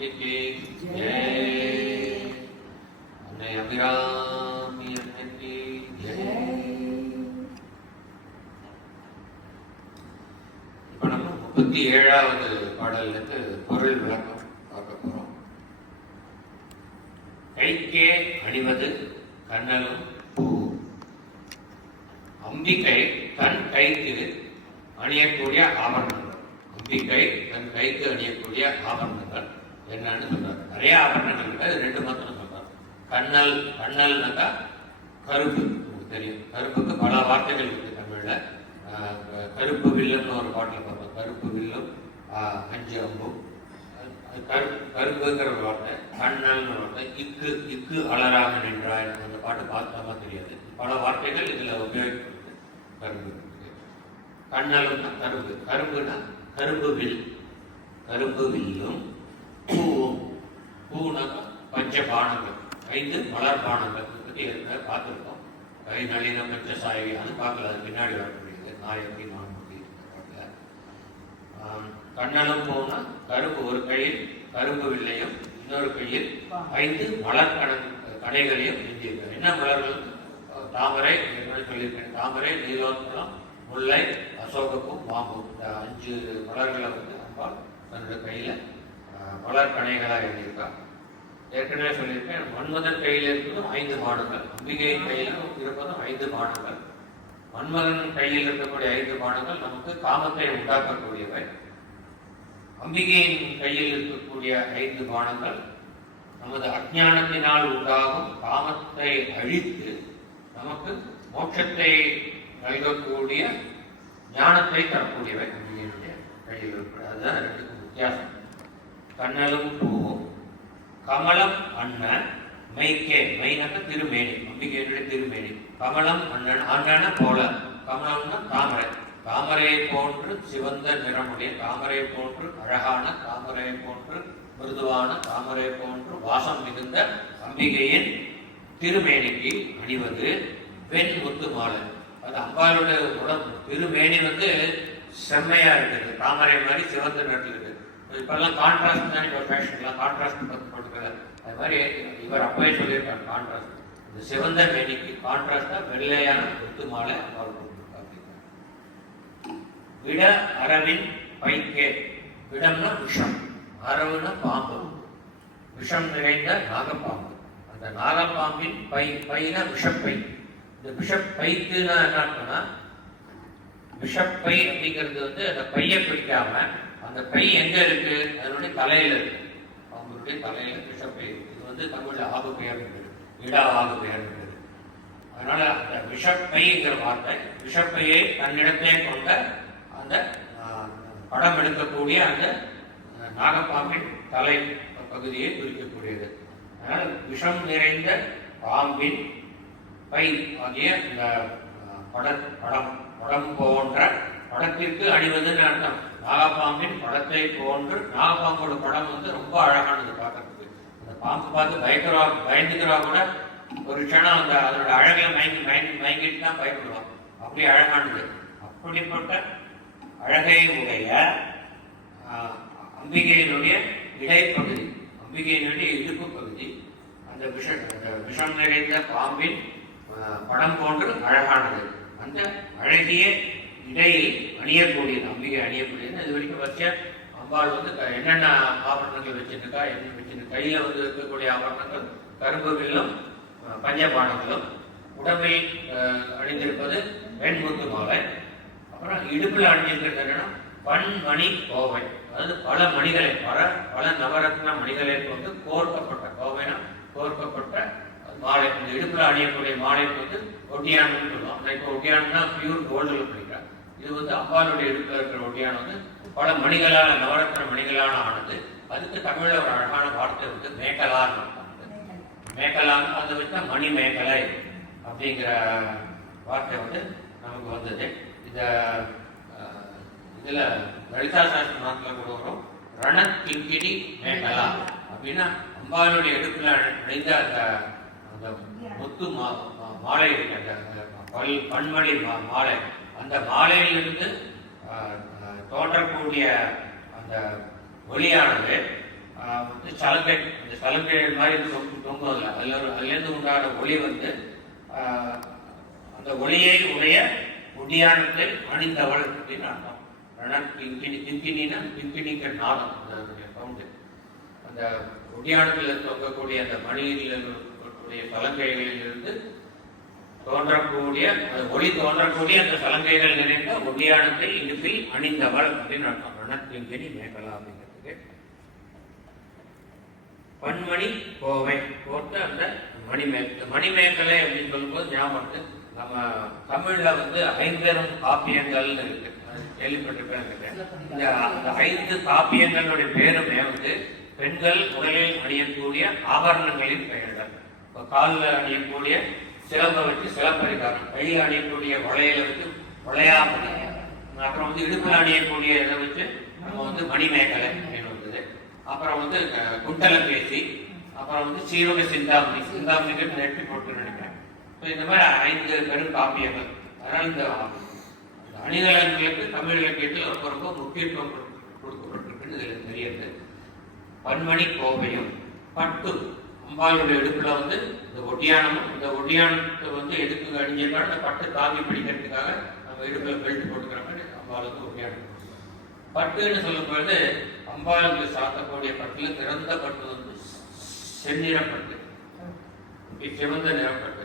மூர்த்திக்கு ஜெய். அன்னை அபிராமி அன்னைக்கு ஜெய். இப்ப நம்ம 37வது பாடலுக்கு பொருள் விளக்கம் பார்க்க போறோம். கைக்கே அணிவது கண்ணலும் பூ. அம்பிகை தன் கைக்கு அணியக்கூடிய ஆபரணங்கள். அம்பிகை தன் கைக்கு அணியக்கூடிய ஆபரணங்கள் என்னன்னு சொல்றாரு. நிறைய ஆபரணங்கள் ரெண்டு மாத்திரம் சொல்றாரு. கண்ணல், கண்ணல்னாக்கா கருப்பு. உங்களுக்கு தெரியும், கருப்புக்கு பல வார்த்தைகள் இருக்கு தமிழ்ல. கருப்பு வில்லுன்னு ஒரு பாட்டில் பார்த்தோம். கருப்பு வில்லும் 5 அம்பும். கருப்புங்கிற ஒரு வார்த்தை, கண்ணல்னு ஒரு வார்த்தை, இக்கு இக்கு அலராக நின்றாய், அந்த பாட்டு பார்த்தாம தெரியாது. பல வார்த்தைகள் இதுல உபயோகிக்கிறது. கரும்பு கண்ணலும் கரும்பு. கரும்புனா கரும்பு வில். கரும்பு வில்லும் பூவும். பூனாக்கா பஞ்ச பானங்கள், 5 மலர் பானங்கள் பற்றி ஏற்கனவே பார்த்துருக்கோம். கை நளினம் பச்ச சாயவி, அது பார்க்கல, அது பின்னாடி வரக்கூடியது. நாயகி நான்முகி. கண்ணலும் பூனா கரும்பு ஒரு கையில் கரும்பு வில்லையும் இன்னொரு கையில் 5 மலர் கடைகளையும் செஞ்சிருக்காரு. என்ன மலர்கள்? தாமரை, சொல்லியிருக்கேன். தாமரை, நீலோத்பலம், முல்லை, அசோகப்பும், மாம்பும். இந்த 5 மலர்களை அம்பாள் தன்னுடைய கையில மலர் கணைகளாக எழுதியிருக்காங்க. ஏற்கனவே சொல்லியிருக்கேன், மன்மதன் கையில் இருப்பதும் 5 பானங்கள், அம்பிகையின் கையில் இருப்பதும் 5 பானங்கள். மன்மதன் கையில் இருக்கக்கூடிய 5 பானங்கள் நமக்கு காமத்தை உண்டாக்கக்கூடியவை. அம்பிகையின் கையில் இருக்கக்கூடிய 5 பானங்கள் நமது அஞ்ஞானத்தினால் உண்டாகும் காமத்தை அழித்து நமக்கு மோட்சத்தை நல்கக்கூடிய ஞானத்தை தரக்கூடியவை அம்பிகையினுடைய கையில் இருக்கிறது. அதுதான் ரெண்டுக்கும் வித்தியாசம். கண்ணலும் பூவும். கமலம் அண்ணன் மைக்கே. மைனாக்க திருமேனி, அம்பிகையினுடைய திருமேனி. கமலம் அண்ணன், அண்ணன போல. கமலம்னா தாமரை. தாமரையை போன்று சிவந்த நிறமுடைய, தாமரை போன்று அழகான, தாமரை போன்று மிருதுவான, தாமரை போன்று வாசம் மிகுந்த அம்பிகையின் திருமேனிக்கு அணிவது வெண் முத்து மாலை. அது அம்பாலோட உடம்பு திருமேனி செம்மையா இருக்குது, தாமரை மாதிரி சிவந்த நிறத்தில் இருக்கு. இப்பெல்லாம் கான்ட்ராஸ்ட் தான் இப்போ ஃபேஷன்லாம் கான்ட்ராஸ்ட் போட்டுக்கிறார். அது மாதிரி இவர் அப்பவே சொல்லியிருக்காரு, கான்ட்ராஸ்ட். இந்த சிவந்த மேனிக்கு கான்ட்ராஸ்டா வெள்ளையான முத்து மாலை அம்பாள் போட்டுருக்கா. விட அரவின் பைக்கே. விடம்னா விஷம், அரவுனா பாம்பு. விஷம் நிறைந்த நாகப்பாம்பு. அந்த நாகப்பாம்பின் பை, பைனா விஷப்பை. இந்த விஷப்பைக்குன்னா என்னன்னா, விஷப்பை அப்படிங்கிறது அந்த பையை பிடிக்காம, அந்த பை எங்க இருக்கு? அதனுடைய தலையில இருக்கு. அவங்களுடைய தலையில விஷப்பை இருக்கு. இது தமிழ்ல ஆகு பெயர், இடா ஆகு பெயர். அதனால அந்த விஷப்பைங்கிற வார்த்தை விஷப்பையை தன்னிடத்தே கொண்ட அந்த படம் எடுக்கக்கூடிய அந்த நாகப்பாம்பின் தலை பகுதியை குறிக்கக்கூடியது. அதனால் விஷம் நிறைந்த பாம்பின் பை ஆகிய இந்த படம் போன்ற படத்திற்கு அணிவதுன்னு அர்த்தம். நாகப்பாம்பின் படத்தை போன்று. நாகப்பாம்போட படம் ரொம்ப அழகானது பார்க்கறதுக்கு. அந்த பாம்பு பார்த்து பயந்துக்கிறா கூட ஒரு க்ஷணம் அதனோட அழகில மயங்கிட்டு தான் பயப்படுவான். அப்படி அழகானது. அப்படிப்பட்ட அழகை உடைய அம்பிகையினுடைய இடைப்பகுதி, அம்பிகையினுடைய இடுப்பு பகுதி, அந்த விஷம் நிறைந்த பாம்பின் படம் போன்று அழகானது. அந்த அழகிய இடையில் அணியக்கூடியது, அம்பிகை அணியக்கூடியது. இது வரைக்கும் வச்ச அம்பாள் என்னென்ன ஆபரணங்கள் வச்சிருக்கா, என்ன வச்சிருக்க? கையில இருக்கக்கூடிய ஆபரணங்கள் கரும்பு வில்லும் பஞ்சபானங்களும். உடம்பில் அணிந்திருப்பது வெண்முத்து மாலை. அப்புறம் இடுப்பில் அணிஞ்சிருக்கிறது என்னன்னா பன்மணி கோவை. அதாவது பல மணிகளை, பல நவரத்ன மணிகளை கொண்டு கோர்க்கப்பட்ட, கோவைனா கோர்க்கப்பட்ட மாலை. இந்த இடுப்பில் அணியக்கூடிய மாலைக்கு ஒட்டியானு சொல்லுவோம். இப்போ ஒட்டியானா பியூர் கோல்டில் பிடிக்கிறார். இது அம்பாளுடைய இடுப்பில் இருக்கிற ஒட்டியான பல மணிகளான, நவரத்ன மணிகளான ஆனது. அதுக்கு தமிழ்ல ஒரு அழகான வார்த்தை மேகலான்னு. மேகலான்னு அதை வச்சா மணி மேகலை அப்படிங்கிற வார்த்தை நமக்கு வந்தது. இதுல லலிதா சாஸ்திரத்துல கூட வரும் ரணக்கிங்கிடி மேகலா அப்படின்னா அம்பாளுடைய இடுப்புல அணிந்த அந்த முத்து மாலை இருக்கு, அந்த பன்மணி மாலை. அந்த மாலையிலிருந்து தோன்றக்கூடிய அந்த ஒளியானது வந்து சலங்கை, அந்த சலங்கை மாதிரி தொங்கும். அதுலேருந்து உண்டான ஒளி வந்து அந்த ஒளியை உடைய ஒடியானத்தை அணிந்தவள் அப்படின்னு அர்த்தம். கிங்கினின்னா கிங்கினிக்க நாதம், அதனுடைய சவுண்டு. அந்த ஒடியானத்தில் தொங்கக்கூடிய அந்த மணியில் இருக்கக்கூடிய சலங்கைகளிலிருந்து தோன்றக்கூடிய ஒளி தோன்றக்கூடிய அந்த சலங்கைகள் நிறைந்த ஒடியானத்தை இடுப்பில் அணிந்தவள் அப்படின்னு அர்த்தம். ரணக்கிங்கினி மேகலா அப்படிங்கிறதுக்கு. பன்மணி கோவை போட்டு அந்த மணிமேகலை அப்படின்னு சொல்லும்போது ஞாபகம், நம்ம தமிழ்ல வந்து 5 காப்பியங்கள்னு இருக்கு, கேள்விப்பட்டிருப்பேன். இந்த 5 காப்பியங்களுடைய பேருமே வந்து பெண்கள் உடலில் அணியக்கூடிய ஆபரணங்களின் பெயர்கள். இப்போ காலில் அணியக்கூடிய சிலம்பை வச்சு சிலப்பரிகாரம், கையில் அணியக்கூடிய வளையலை வச்சு வளையாமணி, அப்புறம் வந்து இடுப்பில் அணியக்கூடிய இதை வச்சு நம்ம வந்து மணிமேகலை அப்படின்னு வந்தது. அப்புறம் வந்து குண்டலப்பேசி, அப்புறம் வந்து சீரோக சிந்தாமணிக்கு நெட்டி போட்டு நினைக்கிறேன். ஸோ இந்த மாதிரி 5 பெரும் காப்பியங்கள். அதனால் இந்த அணிகலன்களுக்கு தமிழ் இலக்கியத்தில் ரொம்ப ரொம்ப முக்கியத்துவம் கொடுக்கப்பட்டிருக்குன்னு இதில் தெரியுது. பன்மணி கோவையும் பட்டு, அம்பாளுடைய இடுப்புல வந்து இந்த ஒட்டியானமும், இந்த ஒட்டியானத்தை வந்து எதுக்கு அணிஞ்சிருக்காங்க, இந்த பட்டு தாங்கி பிடிக்கிறதுக்காக நம்ம இடுப்புல பெல்ட் போட்டுக்கிற மாதிரி அம்பாளுக்கு ஒட்டியானம். பட்டுன்னு சொல்லும் பொழுது அம்பாளுக்கு சாத்தக்கூடிய பட்டுல திறந்த பட்டு வந்து செந்நிறப்பட்டு, சிவந்த நிறப்பட்டு,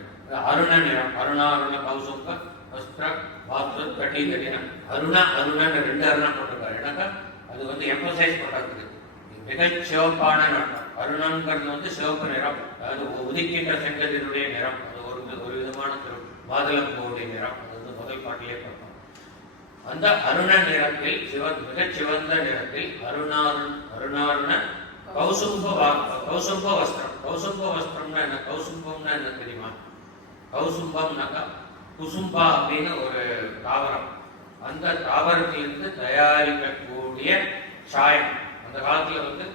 அருண நிறம், அருண கௌசும்ப வஸ்திர வாஸ்து கட்டி கட்டின அருணா 2 அருணா போட்டிருக்காரு. ஏன்னாக்கா அது வந்து எம்பசைஸ் பண்ணாது, மிக சிவப்பான நிறம். அருணங்கிறது வந்து சிவப்பு நிறம், அதாவது உதிக்கின்ற செங்கதினுடைய நிறம். அது ஒரு விதமான மாதுளம்பூவுடைய நிறம். அது வந்து முதல் பாட்டிலே பார்ப்போம். அந்த அருண நிறத்தில் மிக சிவந்த நிறத்தில் அருணாருண கௌசும்ப வஸ்திரம். கௌசும்ப வஸ்திரம்னா என்ன? கௌசும்பம்னா என்ன தெரியுமா? கௌசும்பம்னாக்கா குசும்பா அப்படின்னு ஒரு தாவரம். அந்த தாவரத்திலிருந்து தயாரிக்கக்கூடிய சாயம். அந்த காலத்துல வந்து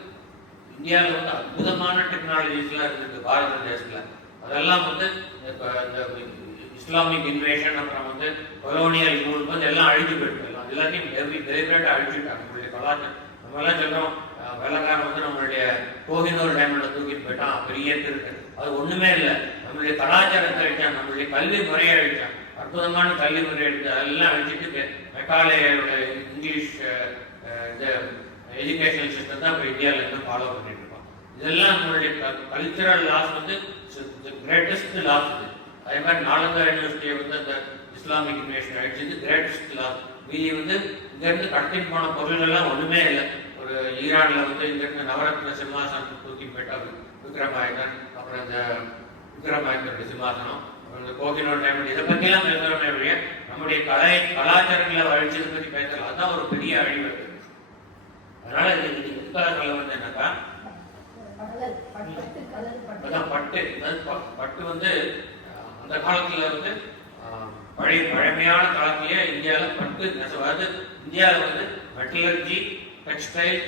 இந்தியாவில் வந்து அற்புதமான டெக்னாலஜிஸ்லாம் இருந்திருக்கு பாரத தேசத்துல. அதெல்லாம் வந்து இந்த இஸ்லாமிக் இன்வேஷன், அப்புறம் வந்து கொலோனியல் ரூல் வந்து எல்லாம் அழிஞ்சு போயிட்டு, எல்லாத்தையும் டெலிபரேட்டாக அழிச்சுட்டாங்க. நம்மளுடைய கலாச்சாரம் நம்ம எல்லாம் சொல்றோம், வெள்ளக்காரன் வந்து நம்மளுடைய கோகினூர் டைமண்ட்ல தூக்கிட்டு போயிட்டான், பெரிய இருக்கு. அது ஒண்ணுமே இல்லை. நம்மளுடைய கலாச்சாரத்தை அழிச்சான், நம்மளுடைய கல்வி முறையை அழிச்சான், அற்புதமான கல்வி முறை எடுத்து அதெல்லாம் அழிச்சிட்டு மெக்காலேயோட இங்கிலீஷ் இந்த எஜுகேஷனல் சிஸ்டம் தான் இப்போ இந்தியாவில் இருந்து ஃபாலோ பண்ணிட்டு இருக்கோம். இதெல்லாம் நம்மளுடைய கல்ச்சுரல் லாஸ் வந்து கிரேட்டஸ்ட் லாஸ் இது. அதே மாதிரி நாலந்தா யூனிவர்சிட்டியை வந்து அந்த இஸ்லாமிக் இன்வேஷன் அழிச்சது கிரேட்டஸ்ட் லாஸ். மீதி வந்து இங்கேருந்து கடத்திட்டு போன பொருள்கள்லாம் ஒன்றுமே இல்லை. ஒரு ஈரானில் வந்து இங்கேருந்து நவரத்ன சிம்மாசனம் தூக்கி போயிட்டாங்க விக்ரமாயக்கன், அப்புறம் இந்த விக்ரமாயக்கனுடைய சிம்மாசனம், அப்புறம் இந்த கோகினூர் டைமண்ட், இதை பற்றிலாம் பேசுகிறோமே வழிய நம்முடைய கலாச்சாரங்களை அழிச்சதை பற்றி பேசலாம். அதுதான் ஒரு பெரிய அழிவு. அதனால இது எதுக்காக சொல்ல வந்து என்னக்கா, அதான் பட்டு வந்து அந்த காலத்துல வந்து பழமையான காலத்திலேயே இந்தியாவில் பட்டு நெசவாது. இந்தியாவில் வந்து மெட்டலர்ஜி, டெக்ஸ்டைல்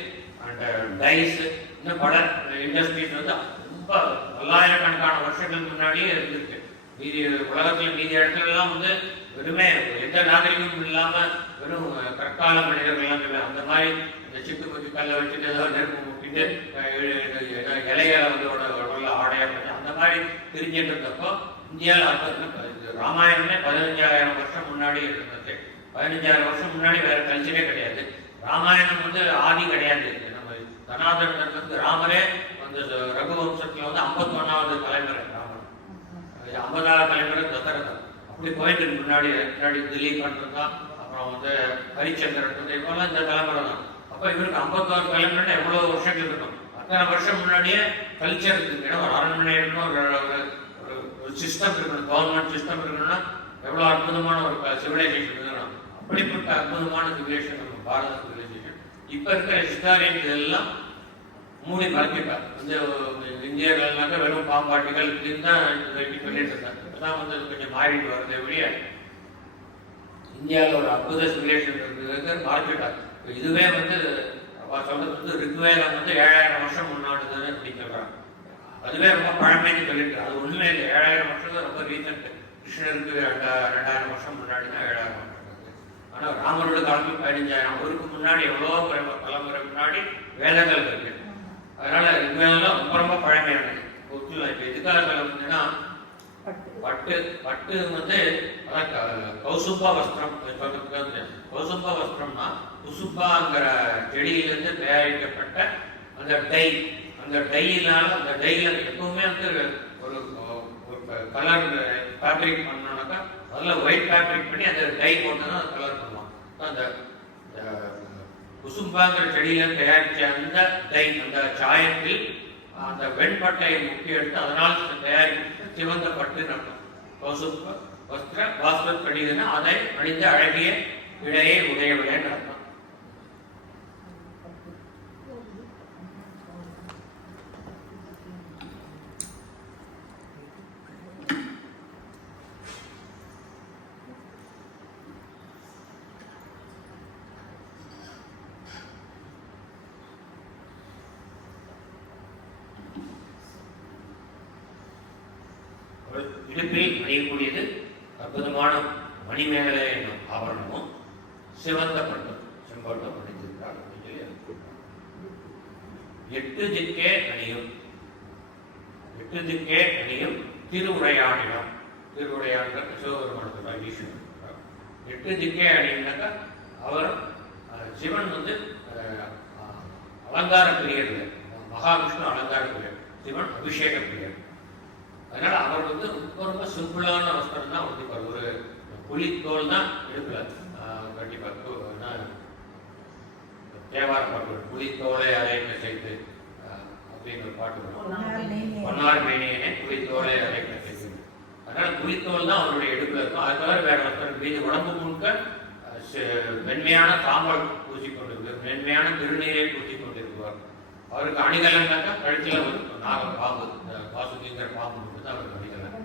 அண்ட் டைஸ், இன்னும் பல இண்டஸ்ட்ரீஸ் வந்து ரொம்ப பல்லாயிரக்கணக்கான வருஷங்களுக்கு முன்னாடியே இருந்திருக்கு. மீதி உலகத்தில் மீதி இடத்துலலாம் வந்து வெறுமே எந்த நாகரிகமும் இல்லாமல் வெறும் கற்கால மனிதர்கள்லாம் சொல்லுவாங்க. அந்த மாதிரி இந்த சிட்டு குத்தி கல்லை வச்சுட்டு ஏதோ நெருப்பு முட்டிட்டு இலையை வந்து உடல்ல ஆடையா பண்ணி அந்த மாதிரி பிரிஞ்சுட்டு இருந்தப்போ இந்தியாவில் ராமாயணமே 15,000 வருஷம் முன்னாடி இருந்தது. 15,000 வருஷம் முன்னாடி வேற கல்ச்சரே கிடையாது. ராமாயணம் வந்து ஆதி கிடையாது. நம்ம சனாதனத்தில் வந்து ராமரே வந்து ரகுவம்சத்துல வந்து 51வது தலைமுறை ராமன், 50வது தலைமுறை தசரதன். அப்படி போயிட்டு முன்னாடி திலீப் பண்றதா, அப்புறம் வந்து ஹரிச்சந்திரன் வந்து இவெல்லாம் இந்த தலைமுறை தான். அப்போ இவருக்கு 51 தலைமுறை எவ்வளவு வருஷங்கள் இருக்கும். அத்தனை வருஷம் முன்னாடியே கல்ச்சர் இருக்கு. ஒரு அரண்மனை இருக்கணும், ஒரு சிஸ்டம் இருக்கணும், கவர்மெண்ட் சிஸ்டம் இருக்கணும்னா எவ்வளோ அற்புதமான ஒரு சிவிலைசேஷன் இருக்கணும். அப்படிப்பட்ட அற்புதமான சிவிலைசேஷன் நம்ம பாரத சிவிலைசேஷன். இப்போ இருக்கிற ஹிஸ்டாரியன் இதெல்லாம் மூடி மறைச்சிட்டாங்க. வந்து இந்தியர்கள்னாக்க வெறும் பாம்பாட்டிகள் இப்படின்னு தான் சொல்லிட்டு இருந்தாங்க. இப்போதான் வந்து கொஞ்சம் மாறிட்டு வருது. எப்படியே இந்தியாவில் ஒரு அற்புத சிவிலைசேஷன் இருக்கிறது மறைச்சிட்டாங்க. இப்போ இதுவே வந்து சொல்றது வந்து ரிக்வேதம் வந்து 7000 வருஷம் முன்னாடி அப்படின்னு சொல்றாங்க. அதுவே ரொம்ப பழமைன்னு சொல்லிட்டு, அது ஒண்ணுமே இல்லை. 7000 வருஷம் தான் ரொம்ப ரீசெண்ட். கிருஷ்ணருக்கு 2000 வருஷம் முன்னாடி தான் 7000 வருஷம் இருக்கு. ஆனா ராமரோட காலத்தில் 15,000. அவருக்கு முன்னாடி எவ்வளோ தலைமுறை முன்னாடி வேதங்கள் இருக்கு. அதனால இவெல்லாம் ரொம்ப ரொம்ப பழமையானது. இப்போ எதுக்காக வந்துன்னா பட்டு பட்டு வந்து கௌசுப்பா வஸ்திரம் சொல்றதுக்கு கௌசுப்பா வஸ்திரம்னா குசுப்பாங்கிற செடியிலிருந்து தயாரிக்கப்பட்ட அந்த டை, அந்த டையினால அந்த டைல எப்பவுமே வந்து ஒரு கலர் ஃபேப்ரிக் பண்ணோம்னாக்கா முதல்ல ஒயிட் ஃபேப்ரிக் பண்ணி அந்த டை போட்டு தான் கலர் பண்ணுவோம். அந்த குசும்பாங்கிற செடியிலிருந்து தயாரித்த அந்த டை அந்த சாயத்தில் அந்த வெண்பட்டையை முக்கி எடுத்து அதனால் தயாரிக்கப்பட்ட சிவந்த பட்டு நடக்கும். கௌசுப்ப வஸ்திர பாஸ்வத் கடிதுன்னா அதை அணிந்த அழகிய இடையே உடையவளேன்னு அர்த்தம். இடுப்பில் அணியக்கூடியது அற்புதமான மணிமேகலை என்னும் ஆபரணமும் சிவந்த பட்டம் செம்பட்டம் அணிந்திருக்கிறார். எட்டு திக்கே அணியும் திருவுடையானிடம் திருவுடையானிடம் சிவபெருமானத்தில் ஈஸ்வரன் எட்டு திக்கே அணியும்னாக்கா அவர் சிவன் வந்து அலங்கார பிரியர், மகாவிஷ்ணு அலங்கார பிரியர், சிவன் அபிஷேக பிரியர். அதனால அவர் வந்து ரொம்ப ரொம்ப சிம்பிளான வஸ்திரம் தான் உடுத்திப்பார். ஒரு புலித்தோல் தான் எடுக்கல கண்டிப்பா தேவார பாட்டு புலித்தோலை அரைக்க செய்து அப்படின்னு ஒரு பாட்டு வரும். பொன்னார் மேனியனே புலித்தோலை அரைக்க செய்து. அதனால புலித்தோல் தான் அவருடைய எடுக்கல இருக்கும். அது தவிர வேற வஸ்திரம் மீது உடம்பு முழுக்க மென்மையான சாம்பல் பூசிக்கொண்டிருக்கு, மென்மையான திருநீரை பூசிக்கொண்டிருக்குவார். அவருக்கு அணிகலன்னாக்கா கழுத்துல ஒரு பாம்பு, வாசுகிங்கிற பாம்பு தான் அவருக்கு அணிகலன்.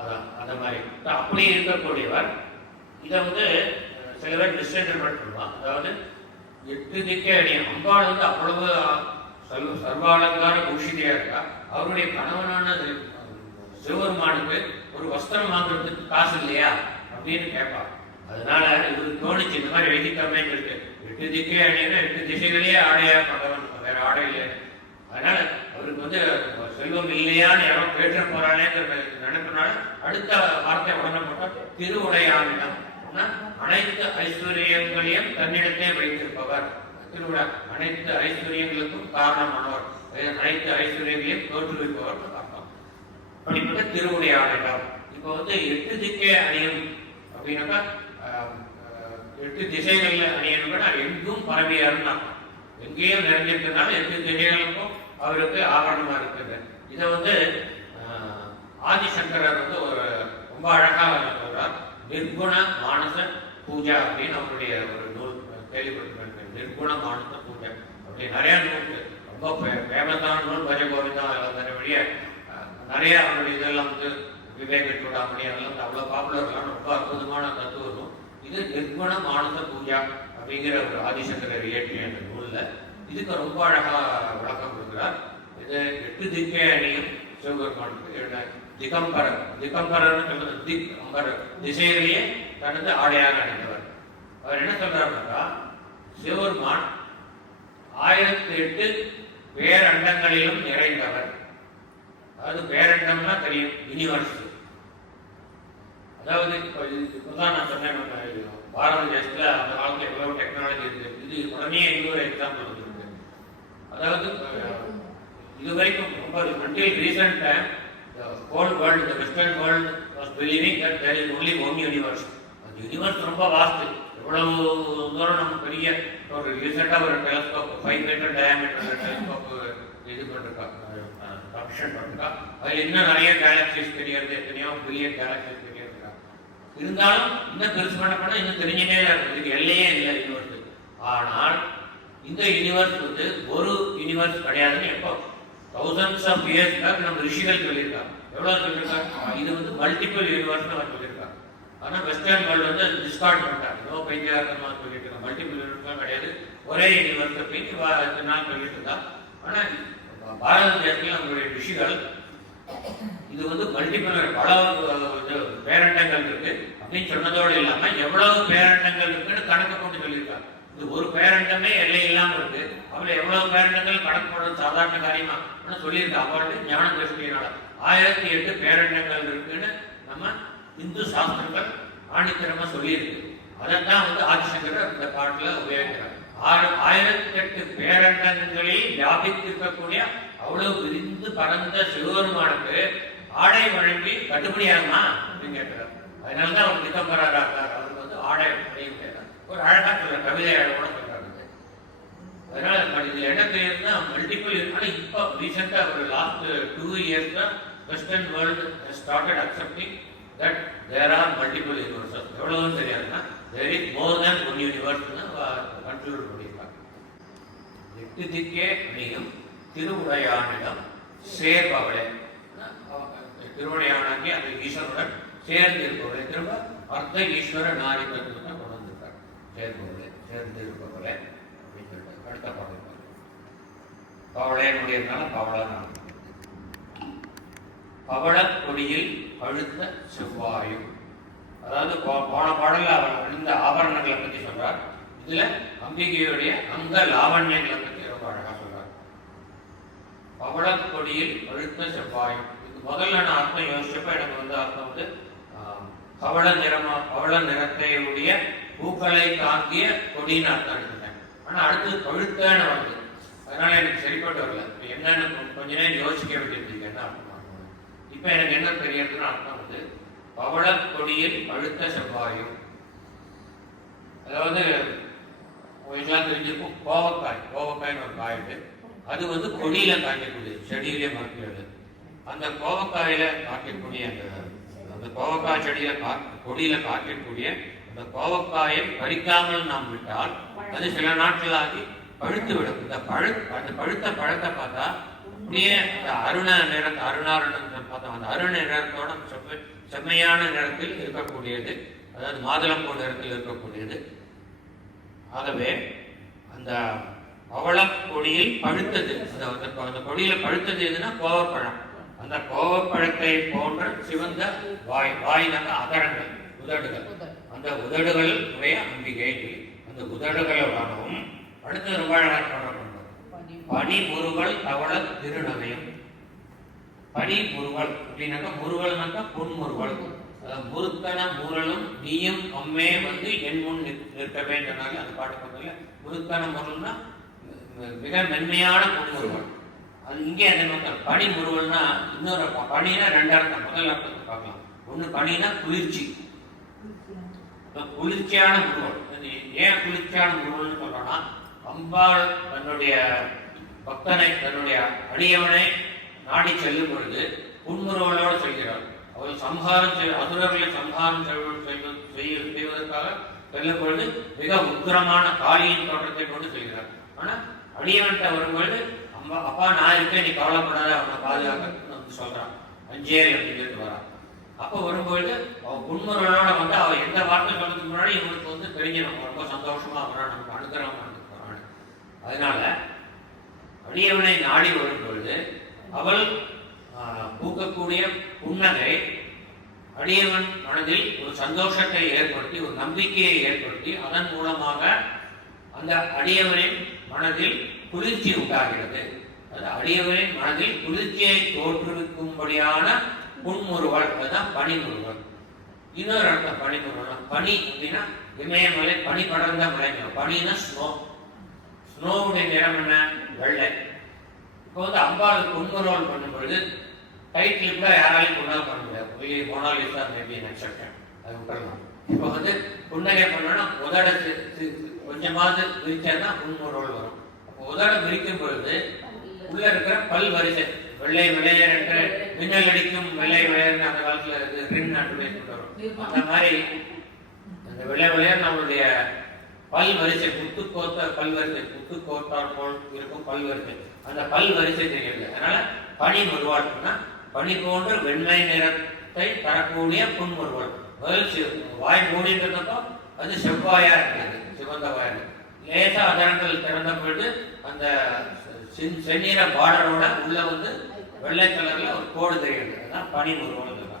அதான் அந்த மாதிரி அப்படியே இருக்கக்கூடியவர். இதை வந்து சில பேர் மிஸ்இன்டர்பிரட் பண்ணுவான். அதாவது எட்டு திக்கே அணியம் அம்பாள் வந்து அவ்வளவு சர்வாலங்கார பூஷிதையா இருக்கா. அவருடைய கணவனான சிவபெருமானுக்கு ஒரு வஸ்திரம் வாங்குறதுக்கு காசு இல்லையா அப்படின்னு கேட்பார். அதனால இவருக்கு தோணிச்சு இந்த மாதிரி எழுதிக்காமே இருக்கு. எட்டு திக்கே அணியன்னா எட்டு திசைகளையே ஆடையா பகவன், வேற ஆடை இல்லையா. அதனால அவருக்கு வந்து செல்வம் இல்லையான்னு யாரோ பேற்ற போறானேங்கிற நினைப்பனால அடுத்த வார்த்தை உடனே போட்டா திருவுடையானிடம் அனைத்து ஐஸ்வர்யங்களையும் தன்னிடத்தே வைத்திருப்பவர். திருவிழா அனைத்து ஐஸ்வர்யங்களுக்கும் காரணமானவர், அனைத்து ஐஸ்வர்யங்களையும் தோற்றுவிப்பவர் அர்த்தம். அப்படிப்பட்ட திருவுடையானிடம். இப்போ வந்து எட்டு திக்கே அணியும் அப்படின்னாக்கா எட்டு திசைகள்ல அணியணும்னா எங்கும் பரவியாருன்னு அர்த்தம். எங்கேயும் நிறைஞ்சிருக்கிறதுனால எட்டு திசைகளுக்கும் அவருக்கு ஆபரணமா இருக்குது. இதை வந்து ஆதிசங்கரர் வந்து ஒரு ரொம்ப அழகா சொல்றார். நிர்குண மானச பூஜா அப்படின்னு அவருடைய ஒரு நூல் கேள்விப்பட்டிருக்கேன். நிர்குண மானச பூஜா அப்படி நிறைய நூல், ரொம்ப ஃபேமஸான நூல். பஜ கோவிந்தா வழிய நிறைய அவருடைய இதெல்லாம் வந்து விவேக சூடாமணி அதெல்லாம் வந்து அவ்வளோ பாப்புலர்லாம் ரொம்ப அற்புதமான தத்துவ நூல். இது நிர்குண மானச பூஜா அப்படிங்கிற ஒரு ஆதிசங்கரர் இயற்றிய அந்த நூல்ல இதுக்கு ரொம்ப அழகா விளக்கம் கொடுக்கிறார். இது எட்டு திக்கே அணியும் சிவபெருமானுக்கு திகம்பரர், திகம்பரர்னு சொல்றது திக் அம்பரர், திசையிலேயே தனது ஆடையாக அணிந்தவர். அவர் என்ன சொல்றாருனாக்கா சிவபெருமான் 1008 பேரண்டங்களிலும் நிறைந்தவர். அதாவது பேரண்டம்னா தெரியும், யூனிவர்ஸ். அதாவது இப்பதான் நான் சொன்னேன், பாரத தேசத்துல அந்த காலத்துல எவ்வளவு டெக்னாலஜி இருக்கு. இது உடனே இன்னொரு எக்ஸாம்பிள் இருக்கு. அதாவது இதுவரைக்கும் ரொம்ப until recent time the whole world, the western world was believing that there is only one universe. அந்த யூனிவர்ஸ் ரொம்ப வாஸ்ட். எவ்வளவு தூரம் நம்ம பெரிய ஒரு ரீசெண்டாக ஒரு டெலஸ்கோப் 5 மீட்டர் டயாமீட்டர் டெலஸ்கோப் இது பண்ணிருக்கா, கமிஷன் பண்ணிருக்கா. அதில் இன்னும் நிறைய கேலக்சிஸ் தெரியாது, எத்தனையோ பில்லியன் கேலக்சிஸ் தெரியாதுக்கா. இருந்தாலும் இன்னும் பெருசு பண்ண இன்னும் தெரிஞ்சுட்டே தான் இருக்கு. இதுக்கு எல்லையே இல்லை யூனிவர்ஸ். ஆனால் இந்த யூனிவர்ஸ் வந்து ஒரு யூனிவர்ஸ் கிடையாதுன்னு எப்போ thousands of years பேக் நம்ம ரிஷிகள் சொல்லியிருக்காங்க. எவ்வளவு சொல்லியிருக்காங்க? இது வந்து மல்டிபிள் யூனிவர்ஸ்னு அவர் சொல்லியிருக்காங்க. ஆனால் வெஸ்டர்ன் வேர்ல்டு வந்து டிஸ்கார்ட் பண்ணிட்டாங்க. ஏதோ பைத்தியார்த்தமாக சொல்லிட்டு இருக்காங்க. மல்டிபிள் யூனிவர்ஸ்லாம் கிடையாது, ஒரே யூனிவர்ஸ் அப்படின்னு நாள் சொல்லிட்டு இருந்தா. ஆனால் பாரத தேசத்தில் நம்மளுடைய ரிஷிகள் இது வந்து மல்டிபிள் பல பேரண்டங்கள் இருக்கு அப்படின்னு சொன்னதோடு இல்லாமல் எவ்வளவு பேரண்டங்கள் இருக்குன்னு கணக்கு போட்டு சொல்லியிருக்காங்க. இது ஒரு பேரண்டமே எல்லை இல்லாம இருக்கு. அவளை எவ்வளவு பேரண்டங்கள் கடக்கப்படும் சாதாரண காரியமா சொல்லியிருக்கா. அவளுடைய ஞான திருஷ்டியினால 1008 பேரண்டங்கள் இருக்குன்னு நம்ம இந்து சாஸ்திரங்கள் ஆணித்தரமா சொல்லியிருக்கு. அதைத்தான் ஆதிசங்கரர் இந்த பாட்டுல உபயோகிக்கிறார். 1008 பேரண்டங்களில் வியாபித்திருக்கக்கூடிய அவ்வளவு விரிந்து பறந்த சிவபெருமானுக்கு ஆடை வழங்கி கட்டுப்படியாகுமா அப்படின்னு கேட்கிறார். அதனாலதான் அவர் திகம்பரரா இருக்கார். அவருக்கு ஆடை வழங்கி ஒரு அழகா சொல்ற கவிதை கூட சொல்றாரு. அதனால இதுல என்ன பெயர்னா மல்டிபிள் இருக்கு. இப்போ ரீசெண்டா ஒரு last 2 years western world started accepting that there are multiple universes. எவ்வளவுன்னு தெரியாதுன்னா there is more than one யூனிவர்ஸ்னு கன்க்ளூட் பண்ணியிருக்காங்க. 8 திக்கே அணியும் திருவுடையானிடம் சேர்பவளே, திருவுடையானாக்கி அந்த ஈஸ்வருடன் சேர்ந்து இருப்பவளே, திரும்ப அர்த்த ஈஸ்வர நாரி தத்துவத்தை கொண்டு வந்திருக்காரு. சேர்பவளே, சேர்ந்து இருப்பவளே அப்படின்னு சொல்லிட்டு அடுத்த பாடல் பவளேனுடையதுனால பவள பவள கொடியில் பழுத்த செவ்வாயும். அதாவது போன பாடல அவர் அணிந்த ஆபரணங்களை பற்றி சொல்றார். இதுல அம்பிகையுடைய அங்க லாவண்யங்களை பற்றி ரொம்ப அழகா சொல்றார். பவள கொடியில் பழுத்த செவ்வாயும். இது முதல்ல நான் அர்த்தம் யோசிச்சப்ப எனக்கு அர்த்தம் பவள நிறத்தையுடைய பூக்களை தாங்கிய கொடின்னு அர்த்தம் எடுத்துட்டேன். ஆனா அடுத்தது பழுத்தன்னு வருது. அதனால எனக்கு சரிப்பட்டு வரல. என்னன்னு கொஞ்ச நேரம் யோசிக்க வேண்டியது என்ன அர்த்தம். இப்ப எனக்கு என்ன தெரியறதுன்னு அர்த்தம் பவள கொடியில் பழுத்த செவ்வாயும். அதாவது தெரிஞ்சிருக்கும் கோவக்காய்ன்னு ஒரு காய் இருக்கு. அது கொடியில காய்க்கக்கூடியது, செடியிலே மறுக்கிறது. அந்த கோவக்காயில காய்க்கக்கூடிய அந்த கோவக்காய் செடியில கொடியில காய்க்கக்கூடிய அந்த கோவக்காயை பறிக்காமல் நாம் விட்டால் அது சில நாட்கள் ஆகி பழுத்து விடும். அந்த பழுத்த பழத்தை பார்த்தா அப்படியே அருணாருணம் பார்த்தோம். அந்த அருண நிறத்தோட செம்மையான நிறத்தில் இருக்கக்கூடியது, அதாவது மாதுளம்பூ நிறத்தில் இருக்கக்கூடியது. ஆகவே அந்த பவளக்கொடியில் பழுத்தது, அந்த கொடியில பழுத்தது எதுன்னா கோவப்பழம். அந்த கோவப்பழத்தை போன்ற சிவந்த வாயினாக அதரங்கள், உதடுகள். அந்த உதடுகள் உடைய அம்பிகை. அந்த உதடுகளுடனும் அடுத்து ரொம்ப அழகாக பனி முருகல் தவள திருநகையும். பனி முருகல் அப்படின்னாக்கா முருகல்னாக்கா பொன்முருகல். முருத்தன முரலும் நீயும் அம்மே என் முன் நிற்கவே சொன்னாங்க அந்த பாட்டு பண்ணல. முருத்தன முரல்னா மிக மென்மையான பொன்முருகல். அது இங்கே என்ன பனி முருகல்னா இன்னொரு பனினா 2 அர்த்தம். முதல் அர்த்தத்தை பார்க்கலாம். ஒண்ணு பனினா குளிர்ச்சி, குளிர்ச்சியான முருகல். ஏன் குளிர்ச்சியான முருகல்னு சொல்றோம்னா அம்பாள் தன்னுடைய பக்தனை, தன்னுடைய அடியவனை நாடி செல்லும் பொழுது புன்முறுவலோடு செல்கிறார். அவள் அசுரர்களை சம்ஹாரம் செய்வதற்காக செல்லும் பொழுது மிக உக்கிரமான காளியின் தோற்றத்தை கொண்டு செல்கிறார். ஆனா அடியவன்கிட்ட வரும்பொழுது அப்பா நான் இருக்கேன், நீ கவலைப்படாத, அவனை பாதுகாக்க சொல்றான். அஞ்சேரி அப்படின்னு வரான். அப்ப வரும்பொழுது அவன் புன்முறுவலோட அவள் எந்த வார்த்தை சொல்றதுக்கு முன்னாடி இவனுக்கு தெரிஞ்சிடும் ரொம்ப சந்தோஷமா வரான், நமக்கு அனுகிரகம் வரான். அதனால அடியவனை நாடி வரும் பொழுது அவள் பூக்கக்கூடிய புன்னகை அடியவன் மனதில் ஒரு சந்தோஷத்தை ஏற்படுத்தி, ஒரு நம்பிக்கையை ஏற்படுத்தி, அதன் மூலமாக அந்த அடியவனின் மனதில் குளிர்ச்சி உண்டாகிறது. அது அடியவனின் மனதில் குளிர்ச்சியை தோற்றுவிக்கும்படியான புன்முறுவல். அதுதான் பனிமுறுவல். இன்னொரு அர்த்தம் பனிமுறுவல். பனி அப்படின்னா இமயமலை, பனி படர்ந்த மலை. பனினா ஸ்னோ. ஸ்னோவுடைய நிறம் என்ன? வெள்ளை. இப்போ அம்பாள் புன்முறுவல் பண்ணும் பொழுது டைட்டில் கூட யாராலையும் கொண்டாட பண்ண முடியாது. மோனாலிசா மேபி நட்சத்திரம் அது விட்டுறலாம். இப்போ புன்னகை பண்ணோம்னா உதட கொஞ்சமாவது விரிச்சா புன்முறுவல் வரும். அப்போ உதட விரிக்கும் பொழுது உள்ள இருக்கிற பல் வரிசை வெள்ளை விளையர் என்று மின்னல் அடிக்கும் வெள்ளை விளையர்னு அந்த காலத்துல ரின் அட்வைஸ் வரும். அந்த மாதிரி அந்த வெள்ளை விளையர் நம்மளுடைய பல் வரிசை, முத்து கோர்த்த பல் வரிசை, முத்து கோர்த்தால் போல் இருக்கும் பல் வரிசை, அந்த பல் வரிசை தெரியல. அதனால பனி முருவாள்னா பனி போன்ற வெண்மை நிறத்தை தரக்கூடிய புன்முறுவல். வாய் மூடின்றப்போ அது செவ்வாயா இருக்கிறது, சிவந்த வாய். லேசா அதரங்கள் திறந்த பொழுது அந்த செந்நிற பார்டரோட உள்ள வெள்ளை கலர்ல ஒரு கோடு தெரியுது. அதுதான் பனி முருவல்.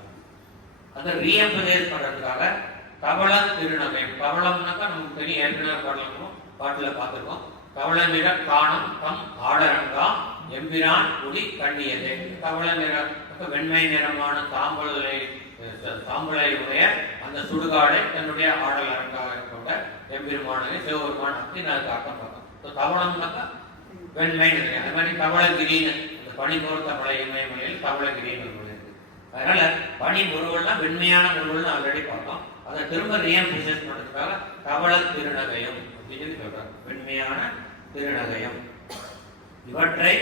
அதை ரீஎம்பசைஸ் பண்றதுக்காக பவள திருநகை. பவளம்னாக்கா நமக்கு தெரியும், ஏற்கனவே பாடலும் பாட்டுல பார்த்துருக்கோம். கவள நிற காணும் தம் ஆடரங்கா எம்பிரான் குடி கண்ணியதே. கவள நிற வெண்மை நிறமான சாம்பலை உடைய அந்த சுடுகாடை தன்னுடைய ஆடல் அரங்காக கொண்ட எம்பெருமானே சிவபெருமான் அப்படின்னு அதுக்கு அர்த்தம் பார்த்தோம். தவளம்னாக்கா வெண்மை நிறம். அது மாதிரி தவளகிரின்னு இந்த பனி போர்த்த மலை இமயமலையில் தவளகிரின்னு ஒரு மலை இருக்கு. அதனால பனி முருகல்னா வெண்மையான முருகல்னு ஆல்ரெடி பார்த்தோம். அதை திரும்ப ரீஎம்பிசைஸ் பண்ணுறதுக்காக தவள திருநகையம் அப்படின்னு சொல்றாங்க. வெண்மையான திருநகையம். இவற்றை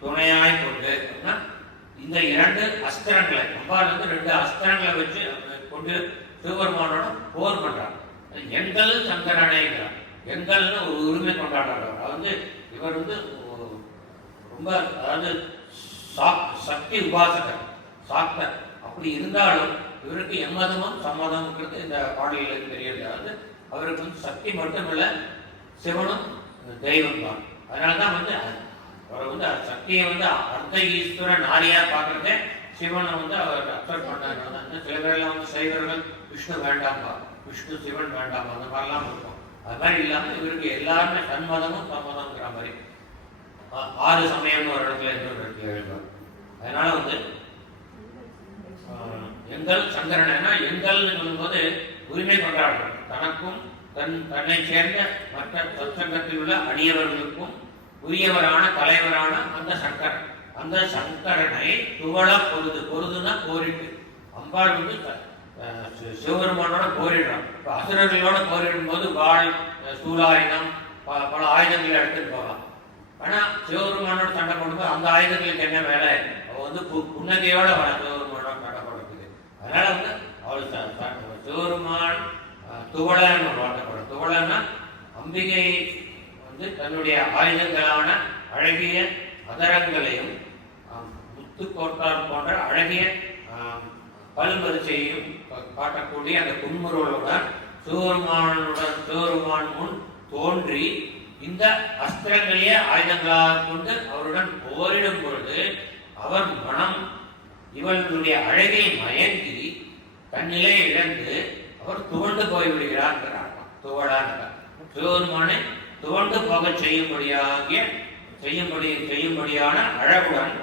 துணையாய் கொண்டு அப்படின்னா இந்த 2 அஸ்திரங்களை அம்பாள் வந்து 2 அஸ்திரங்களை வச்சு கொண்டு சிவபெருமானோட போர் பண்றாங்க. எங்கள் சங்கரனைங்கிறார். எங்கள்னு ஒரு உரிமை கொண்டாடுறார். அது இவர் வந்து ரொம்ப அதாவது சக்தி உபாசகர் சாக்தர். அப்படி இருந்தாலும் இவருக்கு எம்மதமும் சம்மதம்ங்கிறது இந்த பாடல்களுக்கு தெரியுது. அதாவது அவருக்கு வந்து சக்தி மட்டுமில்லை, சிவனும் தெய்வம் தான். அதனால்தான் வந்து அவர் வந்து சக்தியை வந்து அர்த்த ஈஸ்வர நாரியா பார்க்கறதே சிவனை வந்து அவர் அக்செப்ட் பண்ணாங்க. சில பேரெல்லாம் வந்து சைவர்கள் விஷ்ணு வேண்டாம்பா, விஷ்ணு சிவன் வேண்டாம், அந்த மாதிரிலாம் இருக்கும். அது மாதிரி இல்லாமல் இவருக்கு எல்லாருமே சன்மதமும் சம்மதம்ங்கிற மாதிரி 6 சமயம்னு ஒரு இடத்துல இன்னொரு இடத்துல எழுதுவார். அதனால வந்து எங்கள் சங்கரனா எங்கள்னு சொல்லும்போது உரிமை கொண்டாடுறார். தனக்கும் தன்னை சேர்ந்த மற்ற சத்சங்கத்தில் உள்ள அடியவர்களுக்கும் உரியவரான தலைவரான அந்த சங்கரன், அந்த சங்கரனை துவள பொருதுனா போரிட்டு அம்பாள் வந்து சிவபெருமானோட போரிடுறான். இப்போ அசுரர்களோட போரிடும் போது வாழ் சூலாயுதம் பல ஆயுதங்களை எடுத்துட்டு போகலாம். ஆனா சிவபெருமானோட சண்டை போடும்போது அந்த ஆயுதங்களுக்கு என்ன வேலை? அவள் வந்து புன்னகையோட வர சிவபெருமானோட சண்டை போடுறது. அதனால வந்து அவள் சிவபெருமான் துவளன்னு ஒரு வார்த்தை போடும். துவளன்னா அம்பிகை வந்து தன்னுடைய ஆயுதங்களான அழகிய அதரங்களையும் முத்துக்கோட்டால் போன்ற அழகிய பல்வரிசையும் காட்டக்கூடிய அந்த குன்முருளுடன் சிவபெருமான் முன் தோன்றி இந்த அஸ்திரங்களையே ஆயுதங்களாக கொண்டு அவருடன் போரிடும் பொழுது அவர் மனம் இவர்களுடைய அழகை மயங்கி தன்னிலை இழந்து அவர் துவண்டு போய்விடுகிறார். துவளான சிவபெருமானை துவண்டு போக செய்யும்படியான அழகுடன்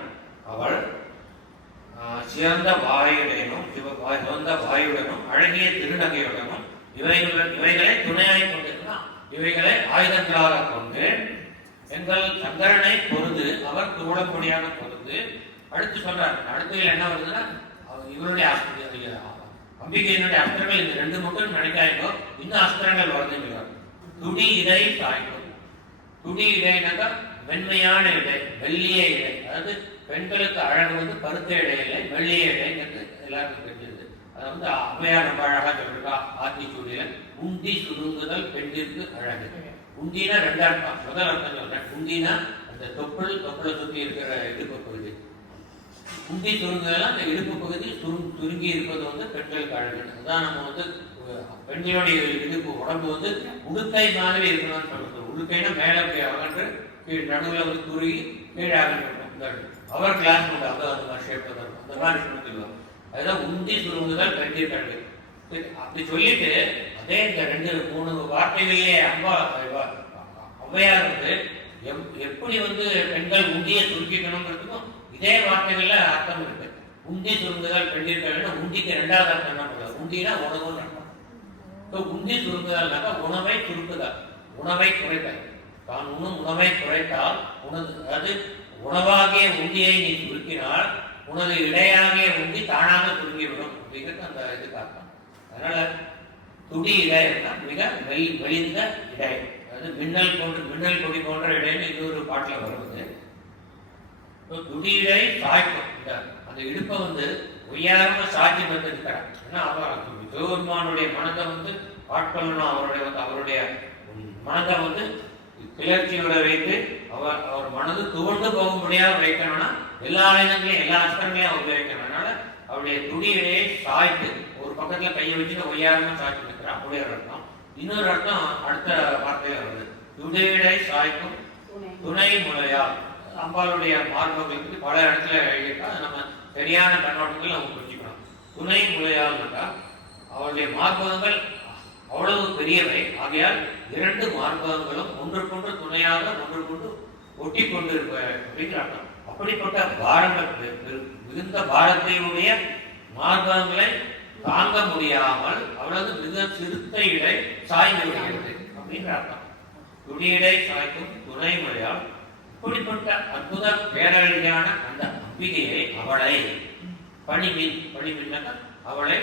அவள் சிறந்த வாயுடனும் சிவந்த வாயுடனும் அழகிய திருநகையுடனும் இவைகளை துணையாய் கொண்டிருந்தான். இவைகளை ஆயுதங்களாக கொண்டு எங்கள் சங்கரனை பொருது அவர் துவளப்படியாக பொருது. அடுத்து சொல்றார். அடுத்ததில் என்ன வருதுன்னா இவருடைய அம்பிகையினுடைய அஸ்திரங்கள் இந்த 2 மட்டும் நினைக்காயோ இன்னும் அஸ்திரங்கள் வருதுங்கிறார். துடி இடை சாய்க்கும். துடி இடைனாக்கா வெண்மையான இடை, வெள்ளிய இடை. அதாவது பெண்களுக்கு அழகு வந்து கருத்த இடை இல்லை, வெள்ளிய இடைங்கிறது எல்லாருக்கும் தெரிஞ்சது. அதை வந்து அம்மையார் ரொம்ப அழகா சொல்லிருக்கா ஆத்திச்சூடியில. உண்டி சுருங்குதல் பெண்ணிற்கு அழகு. உண்டினா 2 அர்த்தம். முதல் அர்த்தம் சொல்றேன். உண்டினா அந்த தொப்புளை சுற்றி இருக்கிற இடுப்பு பகுதி. உண்டி சுருங்குதெல்லாம் அந்த இடுப்பு பகுதி சுருங்கி இருப்பது வந்து பெண்களுக்கு அழகு. அதான் நம்ம வந்து பெண்களுடைய இடுப்பு உடம்பு வந்து உடுக்கை மாதிரி இருக்கணும்னு சொல்றது. உடுக்கைனா மேலே போய் அகன்று கீழ் நடுவில் வந்து குறுகி கீழே அகன்று அவர் கிளாஸ் பண்ணுறது அந்த மாதிரி ஷேப் தான் அந்த மாதிரி சொல்லுவாங்க. அதுதான் உண்டி சுருங்குதல் பெண்ணிற்கு அழகு. அப்படி சொல்லிட்டு அதே இந்த 2-3 வார்த்தைகளிலே ஔவையார் வந்து எப்படி வந்து பெண்கள் உண்டியை சுருக்கிக்கணுங்கிறதுக்கும் இதே வார்த்தைகள்ல அர்த்தம் இருக்கு. உண்டி சுருங்குதல் பெண்ணிற்கு உண்டிக்கு 2வது அர்த்தம் என்ன பண்ணுறது? உண்டினா உணவுன்னு அர்த்தம். உண்டி சுருங்குதல்னாக்கா உணவை சுருக்குதல், உணவை குறைத்தல். தான் உணவை குறைத்தால் அது உணவாகிய உண்டியை நீ சுருக்கினால் உனது இடையாகிய உண்டி தானாக சுருங்கிவிடும் அப்படிங்கிறது அந்த இதுக்கு அர்த்தம். அதனால துடி இடைன்னா மிக மெலிந்த இடை. அதாவது மின்னல் கொடி போன்ற இடைன்னு இன்னொரு பாட்டில் வருவது. துடி இடை சாய்க்கும். அந்த இடுப்பை வந்து ஒய்யாரமா சாட்சி வந்திருக்கிறார். ஏன்னா அவர் சிவபெருமானுடைய மனதை வந்து ஆட்கொள்ளணும். அவருடைய மனதை வந்து கிளர்ச்சியோட வைத்து அவர் மனது துவண்டு போக முடியாத வைக்கணும்னா எல்லா ஆயுதங்களையும் எல்லா அஸ்திரங்களையும் அவர் வைக்கணும். அதனால அவருடைய துடி இடையை சாய்த்து ஒரு பக்கத்துல கையை வச்சுட்டு ஒய்யாரமா சாய்ச்சி வைக்கிறார். அப்படியே ஒரு அர்த்தம். இன்னொரு அர்த்தம் அடுத்த வார்த்தையில வருது. துடியடை சாய்க்கும் துணை முலையால். அம்பாளுடைய மார்பங்களுக்கு பல இடத்துல எழுதியிருக்கா. நம்ம சரியான கண்ணோட்டங்கள் அவங்க புரிஞ்சுக்கணும். துணை முலையால்னாக்கா அவளுடைய மார்பகங்கள் அவ்வளவு பெரியவை. ஆகையால் இரண்டு மார்பகங்களும் ஒன்றுக்கொன்று துணையாக ஒன்றுக்கொண்டு ஒட்டி கொண்டு இருப்ப அப்படிங்கிற அர்த்தம். அப்படிப்பட்ட பாரங்கள் மிகுந்த பாரத்தையுடைய மார்பகங்களை தாங்க முடியாமல் அவளது மிக சிறுத்த இடை சாய்ந்து விடுகிறது அப்படிங்கிற அர்த்தம். துணியிடை சாய்க்கும் துணை முறையால் இப்படிப்பட்ட அற்புத பேரழகியான அந்த அம்பிகையை அவளை பணிமின் அவளை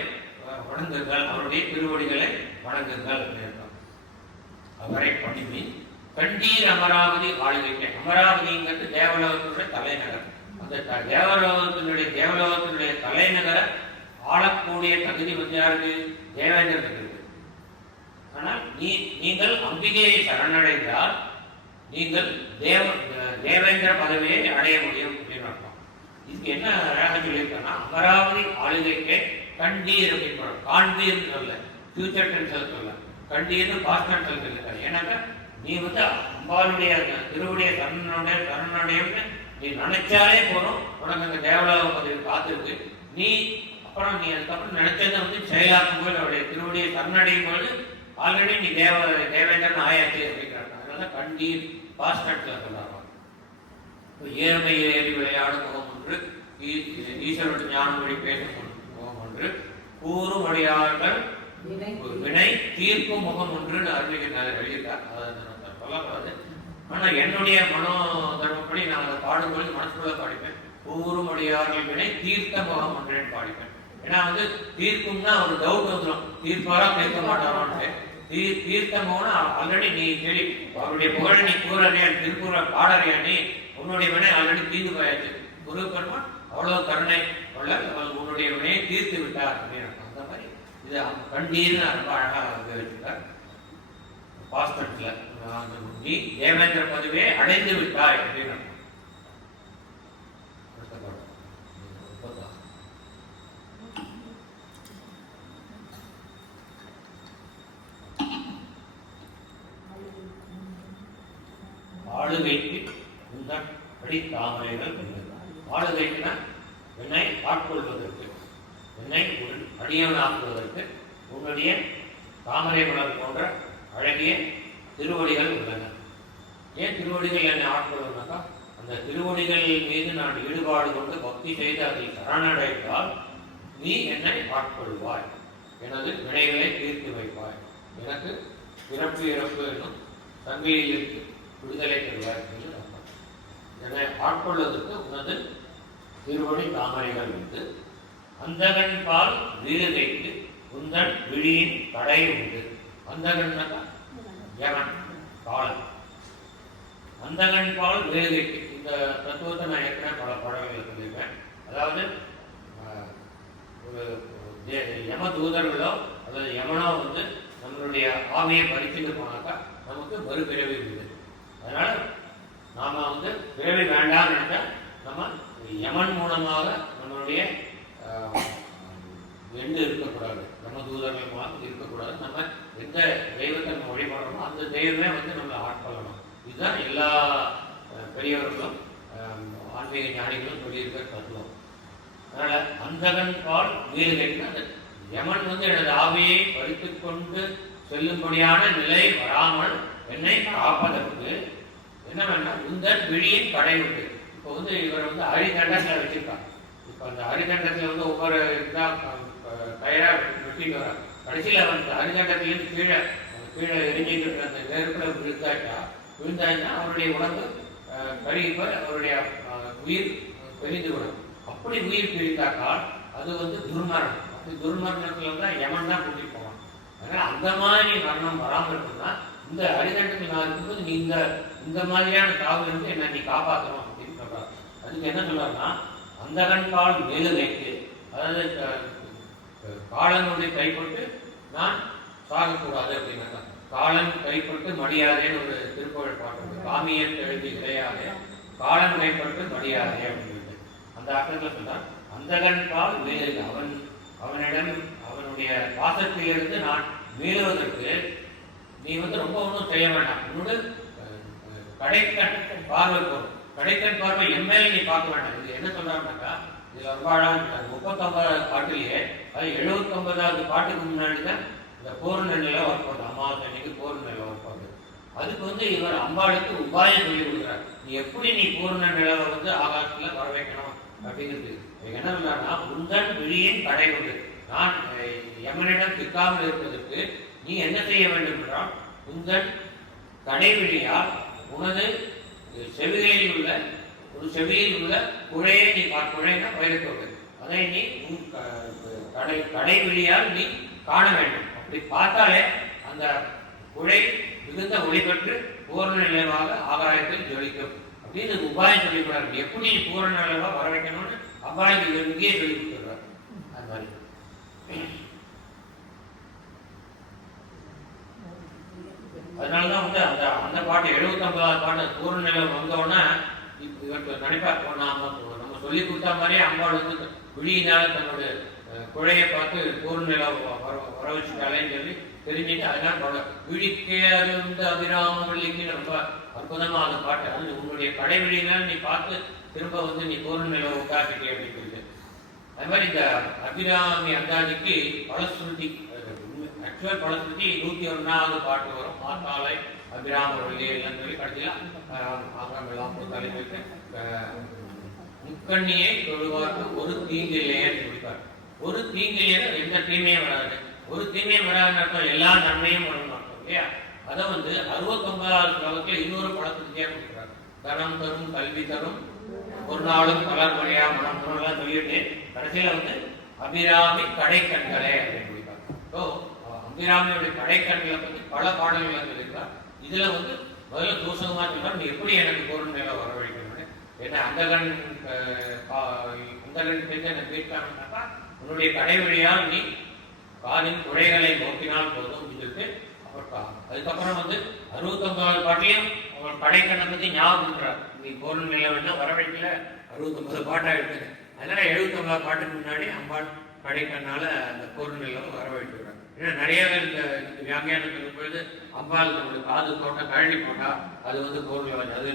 வணங்குங்கள், அவருடைய திருவடிகளை வணங்குங்கள். அவரை பணிமின் கண்டீர் அமராவதி ஆளுகைக்க. அமராவதிங்கிறது தேவலோகத்தினுடைய தலைநகர். அந்த தேவலோகத்தினுடைய தலைநகரை ஆளக்கூடிய தகுதி வந்து யாருக்கு? தேவேந்திரனுக்கு இருக்கு. ஆனால் நீங்கள் அம்பிகையை சரணடைந்தால் நீங்கள் தேவேந்திர பதவியை அடைய முடியும் அப்படின்னு அர்த்தம். இதுக்கு என்ன அழகாக சொல்லியிருக்கேன்னா, அமராவதி ஆளுகைக்கு கண்டீர் அப்படின்னு காண்பீர் சொல்ல, ஃபியூச்சர் டென்ஸ் சொல்ல, கண்டீர்னு பாஸ்ட் டென்ஸ் சொல்லியிருக்காரு. ஏன்னாக்கா நீ வந்து அம்பாளுடைய திருவுடைய தன்னுடையன்னு நீ நினைச்சாலே போதும், உனக்கு அந்த தேவலோக பதவி காத்திருக்கு. நீ அப்புறம் நீ அதுக்கப்புறம் நினைச்சதை வந்து செயலாக்கும் போது அவருடைய திருவுடைய சரணடையும் பொழுது ஆல்ரெடி நீ தேவேந்திரன் ஆயாச்சு அப்படிங்கிறாங்க. அதனால கண்டீர் பாஸ்ட் டென்ஸ்ல சொல்றாங்க. ஏழ்மை ஏறி விளையாடும் முகம் ஒன்று, ஈஸ்வரோட ஞான மொழி பேசும் முகம் ஒன்று, கூறும் அடியார்கள் வினை தீர்க்கும் முகம் ஒன்று அருளிக்கிறார் எழுதியிருக்கார். அதை சொல்லக்கூடாது. ஆனா என்னுடைய மனோ தர்மப்படி நான் அதை பாடும்போது மனசுக்குள்ள பாடிப்பேன். கூறும் அடியார்கள் வினை தீர்த்த முகம் ஒன்றேன்னு பாடிப்பேன். ஏன்னா வந்து தீர்க்கும்னா ஒரு டவுட் வந்துடும், தீர்ப்பாரா தீர்க்க மாட்டாரான்னு. தீர்த்தமோனா ஆல்ரெடி நீ கேள்வி அவருடைய புகழ் நீ கூறறியா, திருப்பூர பாடறியா, நீ உன்னுடைய வினை ஆல்ரெடி தீர்ந்து போயாச்சு. குரு பெருமான் அவ்வளவு கருணை உன்னுடைய வினையை தீர்த்து விட்டார் அப்படின்னு. அந்த மாதிரி இது கண்டீர்னு ரொம்ப அழகாக வச்சுட்டார். பாஸ்டன்ஸ்ல நீ தேவேந்திர பதவியை அடைந்து விட்டாய் அப்படின்னு. ஆளுகைக்கு உந்தன் அடி தாமரைகள். ஆளுகைக்குனா என்னை ஆட்கொள்வதற்கு, என்னை அடியவனாக்குவதற்கு உன்னுடைய தாமரை மலர் போன்ற அழகிய திருவடிகள் உள்ளன. ஏன் திருவடிகள் என்னை ஆட்கொள்வதுனாக்கா, அந்த திருவடிகள் மீது நான் ஈடுபாடு கொண்டு பக்தி செய்து அதை சரணடைந்தால் நீ என்னை ஆட்கொள்வாய், எனது வினைகளை தீர்த்து வைப்பாய், எனக்கு பிறப்பு இறப்பு என்னும் சங்கிலியிலிருந்து விடுதலை தருவார் என்று நம்பர். என்னை ஆட்கொள்வதற்கு உனது திருவடி தாமரைகள் உண்டு. அந்தகன் பால் வீடுகைக்கு உந்தன் விழியின் கடை உண்டு. அந்தகன்னாக்கா யமன் காலன். அந்தகன் பால் வீடுகைக்கு இந்த தத்துவத்தை நான் ஏற்கனவே பல படங்களில் சொல்லியிருக்கேன். அதாவது ஒரு யம தூதர்களோ அல்லது யமனோ வந்து நம்மளுடைய ஆவியை பறிச்சுட்டு போனாக்கா நமக்கு மறுபிறவி இருக்குது. அதனால நாம வந்து பிறவி வேண்டாம்னு நினைச்சா நம்ம யமன் மூலமாக நம்மளுடைய எண்டு இருக்கக்கூடாது, நம்ம தூதர்கள் மூலம் இருக்கக்கூடாது. நம்ம எந்த தெய்வத்தை நம்ம வழிபடுறோமோ அந்த தெய்வமே வந்து நம்மளை ஆட்கொள்ளணும். இதுதான் எல்லா பெரியவர்களும் ஆன்மீக ஞானிகளும் சொல்லியிருக்கிற தத்துவம். அதனால அந்தகன் பால் வீடு கேட்கணும். அந்த யமன் வந்து எனது ஆவியை பறித்து கொண்டு செல்லும்படியான நிலை வராமல் என்னை காப்பதற்கு என்ன வேணா உந்தன் விழியின் கடை உண்டு. இப்போ வந்து இவர் வந்து அரிதண்டத்தில் வச்சிருக்காங்க. இப்போ அந்த அரிதண்டத்தில் வந்து ஒவ்வொரு இதாக கயிறா வெட்டிட்டு வராங்க. கடைசியில் வந்து அரிதண்டத்திலேருந்து கீழே எரிஞ்சிட்டு அந்த நெருப்பில் விழுந்தாச்சுன்னா அவருடைய உடம்பு கருகிப்ப அவருடைய உயிர் பிரிந்து விடும். அப்படி உயிர் பிரித்தாக்கால் அது வந்து துர்மரணம். அப்படி துர்மரணத்தில் தான் யமன் தான் கூட்டிட்டு போவான். அதனால அந்த மாதிரி மரணம் வராமல் இருக்குன்னா இந்த அரிதண்டத்தில் நான் இருக்கும்போது நீ இந்த மாதிரியான சாவு இருந்து என்ன நீ காப்பாற்றணும் அப்படின்னு சொல்றாரு. அதுக்கு என்ன சொல்றாருன்னா, அந்தகன் பால் மேலுகைக்கு, அதாவது காலனுடைய கைப்பட்டு நான் சாகக்கூடாது அப்படின்னா, காலன் கைப்பட்டு மடியாதேன்னு ஒரு திருப்புகழ் பாட்டு, காமியன் எழுதி கிடையாது, காலன் கைப்பட்டு மடியாதே அப்படின்னு அந்த அர்த்தத்தில் சொல்றான். அந்தகன் பால் மேலுகை, அவனிடம் அவனுடைய பாசத்திலிருந்து நான் மீளுவதற்கு நீ வந்து ரொம்ப ஒன்றும் செய்ய வேண்டாம். உன்னோட கடைக்கண் பார்வை போதும். கடைக்கண் பார்வை எம்எல்ஏ நீ பார்க்க வேண்டாம். இது என்ன சொல்றாங்கன்னாக்கா, இதுல ரொம்ப அழகாக 39வது பாட்டிலேயே அது 79வது பாட்டுக்கு முன்னாடி தான் இந்த போர் நெல்லில் ஒர்க் பண்ணுது. அமாவாசை அன்னைக்கு போர் நெல்லில் ஒர்க் பண்ணுது. அதுக்கு வந்து இவர் அம்பாளுக்கு உபாயம் சொல்லி கொடுக்குறாரு. நீ எப்படி நீ பூர்ண நிலவை வந்து ஆகாசத்துல வர வைக்கணும் அப்படிங்கிறது. என்ன சொன்னார்னா, உந்தன் விழியின் கடை கொண்டு நான் யமனிடம் திக்காமல் இருப்பதற்கு நீ என்ன செய்ய வேண்டும் என்றால், உந்தன் கடைவிழியால் உனது செவிகளில் உள்ள ஒரு செவியில் உள்ள குழையை நீ குழைனா பயிர்த்தோடு அதை நீ உன் கடைவிழியால் நீ காண வேண்டும். அப்படி பார்த்தாலே அந்த குழை மிகுந்த ஒளி பெற்று பூர்ண நிலைவாக ஆகாயத்தில் ஜொலிக்கும் அப்படின்னு உபாயம் சொல்லி கொடுறாரு. எப்படி நீ பூர்ண நிலைவா வர வைக்கணும்னு அப்பாளுக்கு இங்கேயே சொல்லி கொடுத்துடுறாரு. அது மாதிரி அதனாலதான் வந்து அந்த அந்த பாட்டு 79வது பாட்டு பூர்ண நிலை வந்தோடனே இவருக்கு நினைப்பார், நம்ம சொல்லி கொடுத்த மாதிரியே அம்பாள் வந்து விழியினால தன்னுடைய குழையை பார்த்து பூர்ண நிலை வர வச்சுட்டாலேன்னு சொல்லி தெரிஞ்சுட்டு அதனால விழிக்கே அருந்து அபிராம வள்ளிக்கு ரொம்ப அற்புதமா அந்த பாட்டு. அது உன்னுடைய கடைவிழினால நீ பார்த்து திரும்ப வந்து நீ பூர்ண நிலை உண்டாக்கிட்டே அப்படின்னு சொல்லிட்டு. அது மாதிரி இந்த அபிராமி அந்தாதிக்கு பலஸ்ருதி, ஆக்சுவல் பலஸ்ருதி 101வது பாட்டு வரும். மாத்தாலை அபிராம வள்ளி எல்லாம் சொல்லி கடைசியில் ஆங்கிலம் போட்டாலே போயிட்டு முக்கண்ணியை தொழுவார்க்கு ஒரு தீங்கில்லையன்னு சொல்லிப்பார். ஒரு தீங்கில்லையே எந்த தீமையும் வராது. ஒரு தீமையும் வராதுன்னு அர்த்தம் எல்லா நன்மையும் வரணும் அர்த்தம் இல்லையா? அதை வந்து 69வது ஸ்லோகத்தில் இன்னொரு படத்துக்கே கொடுக்குறாரு. தனம் தரும் கல்வி தரும் ஒரு நாளும் பலர் வழியா மனம் தரும்லாம் சொல்லிட்டு கடைசியில வந்து அபிராமி கடைக்கண்களே அப்படின்னு சொல்லிப்பார். ஸோ அபிராமியுடைய கடைக்கண்களை பற்றி பல பாடல்களை சொல்லியிருக்கார். இதுல வந்து முதல்ல தூசகமா சொல்றாரு, நீ எப்படி எனக்கு பூர்ண நிலை வரவழைக்கணும். ஏன்னா அந்த கண் பேச எனக்கு கேட்காமனாக்கா உன்னுடைய கடைவழியால் நீ காலின் குழைகளை நோக்கினால் போதும் சொல்லிட்டு அப்புறம் அதுக்கப்புறம் வந்து 69வது பாட்டிலையும் அவன் கடைக்கண்ணை பத்தி ஞாபகம் கொடுக்குறாரு. நீ பூர்ண நிலை வேணா வரவழைக்கல 69 பாட்டா எடுத்துங்க. அதனால 79வது பாட்டுக்கு முன்னாடி அம்பாள் கடைக்கண்ணால அந்த பூர்ண நிலை வரவழைக்கிறார். ஏன்னா நிறைய பேர் இந்த வியாக்கியானம் சொல்லும் பொழுது அம்பாள் நம்மளுடைய காது தோட்ட கழனி போட்டா அது வந்து பூர்ண அது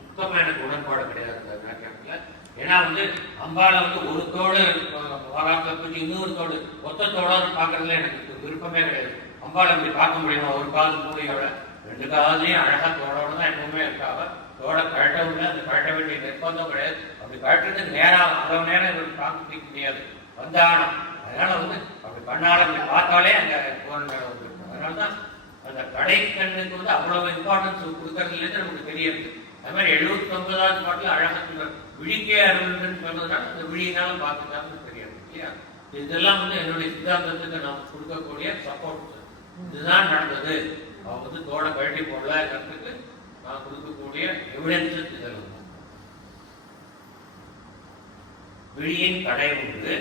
சுத்தமா எனக்கு உடன்பாடு கிடையாது அந்த வியாக்கியானத்துல. ஏன்னா வந்து அம்பாளை வந்து ஒரு தோடு வராம பற்றி இன்னொரு தோடு ஒத்த தோடோடு பார்க்கறதுல எனக்கு விருப்பமே கிடையாது. அம்பாளை அப்படி பார்க்க முடியுமா? ஒரு காது மூடியோட 2 காதையும் அழகா தோடோட தான் எப்பவுமே இருக்காங்க. தோட கழட்டவும் இல்லை, அது கழட்ட வேண்டிய நிர்பந்தம் கிடையாது. அப்படி கழட்டுறதுக்கு நேரம் அவ்வளவு நேரம் இவருக்கு பார்க்க முடியாது வந்தானம். அதனால வந்து அப்படி கண்ணால் அப்படி பார்த்தாலே அந்த பூர்ண நிலை வந்துருக்கு. அதனாலதான் அந்த கடைக்கண்ணுக்கு வந்து அவ்வளவு இம்பார்ட்டன்ஸ் கொடுக்கறதுலேருந்து நமக்கு தெரியாது. அது மாதிரி 79வது பாட்டில் அழகா சொல்றாரு, விழிக்கே அருள்ன்னு சொன்னதுனால அந்த விழியினாலும் பார்த்துட்டான்னு தெரியாது இல்லையா? இதெல்லாம் வந்து என்னுடைய சித்தாந்தத்துக்கு நாம் கொடுக்கக்கூடிய சப்போர்ட். இதுதான் நடந்தது, அவங்க வந்து தோட கழட்டி போடலங்கிறதுக்கு நான் கொடுக்கக்கூடிய எவிடன்ஸ் இதெல்லாம். விழியின் கடை ஒன்று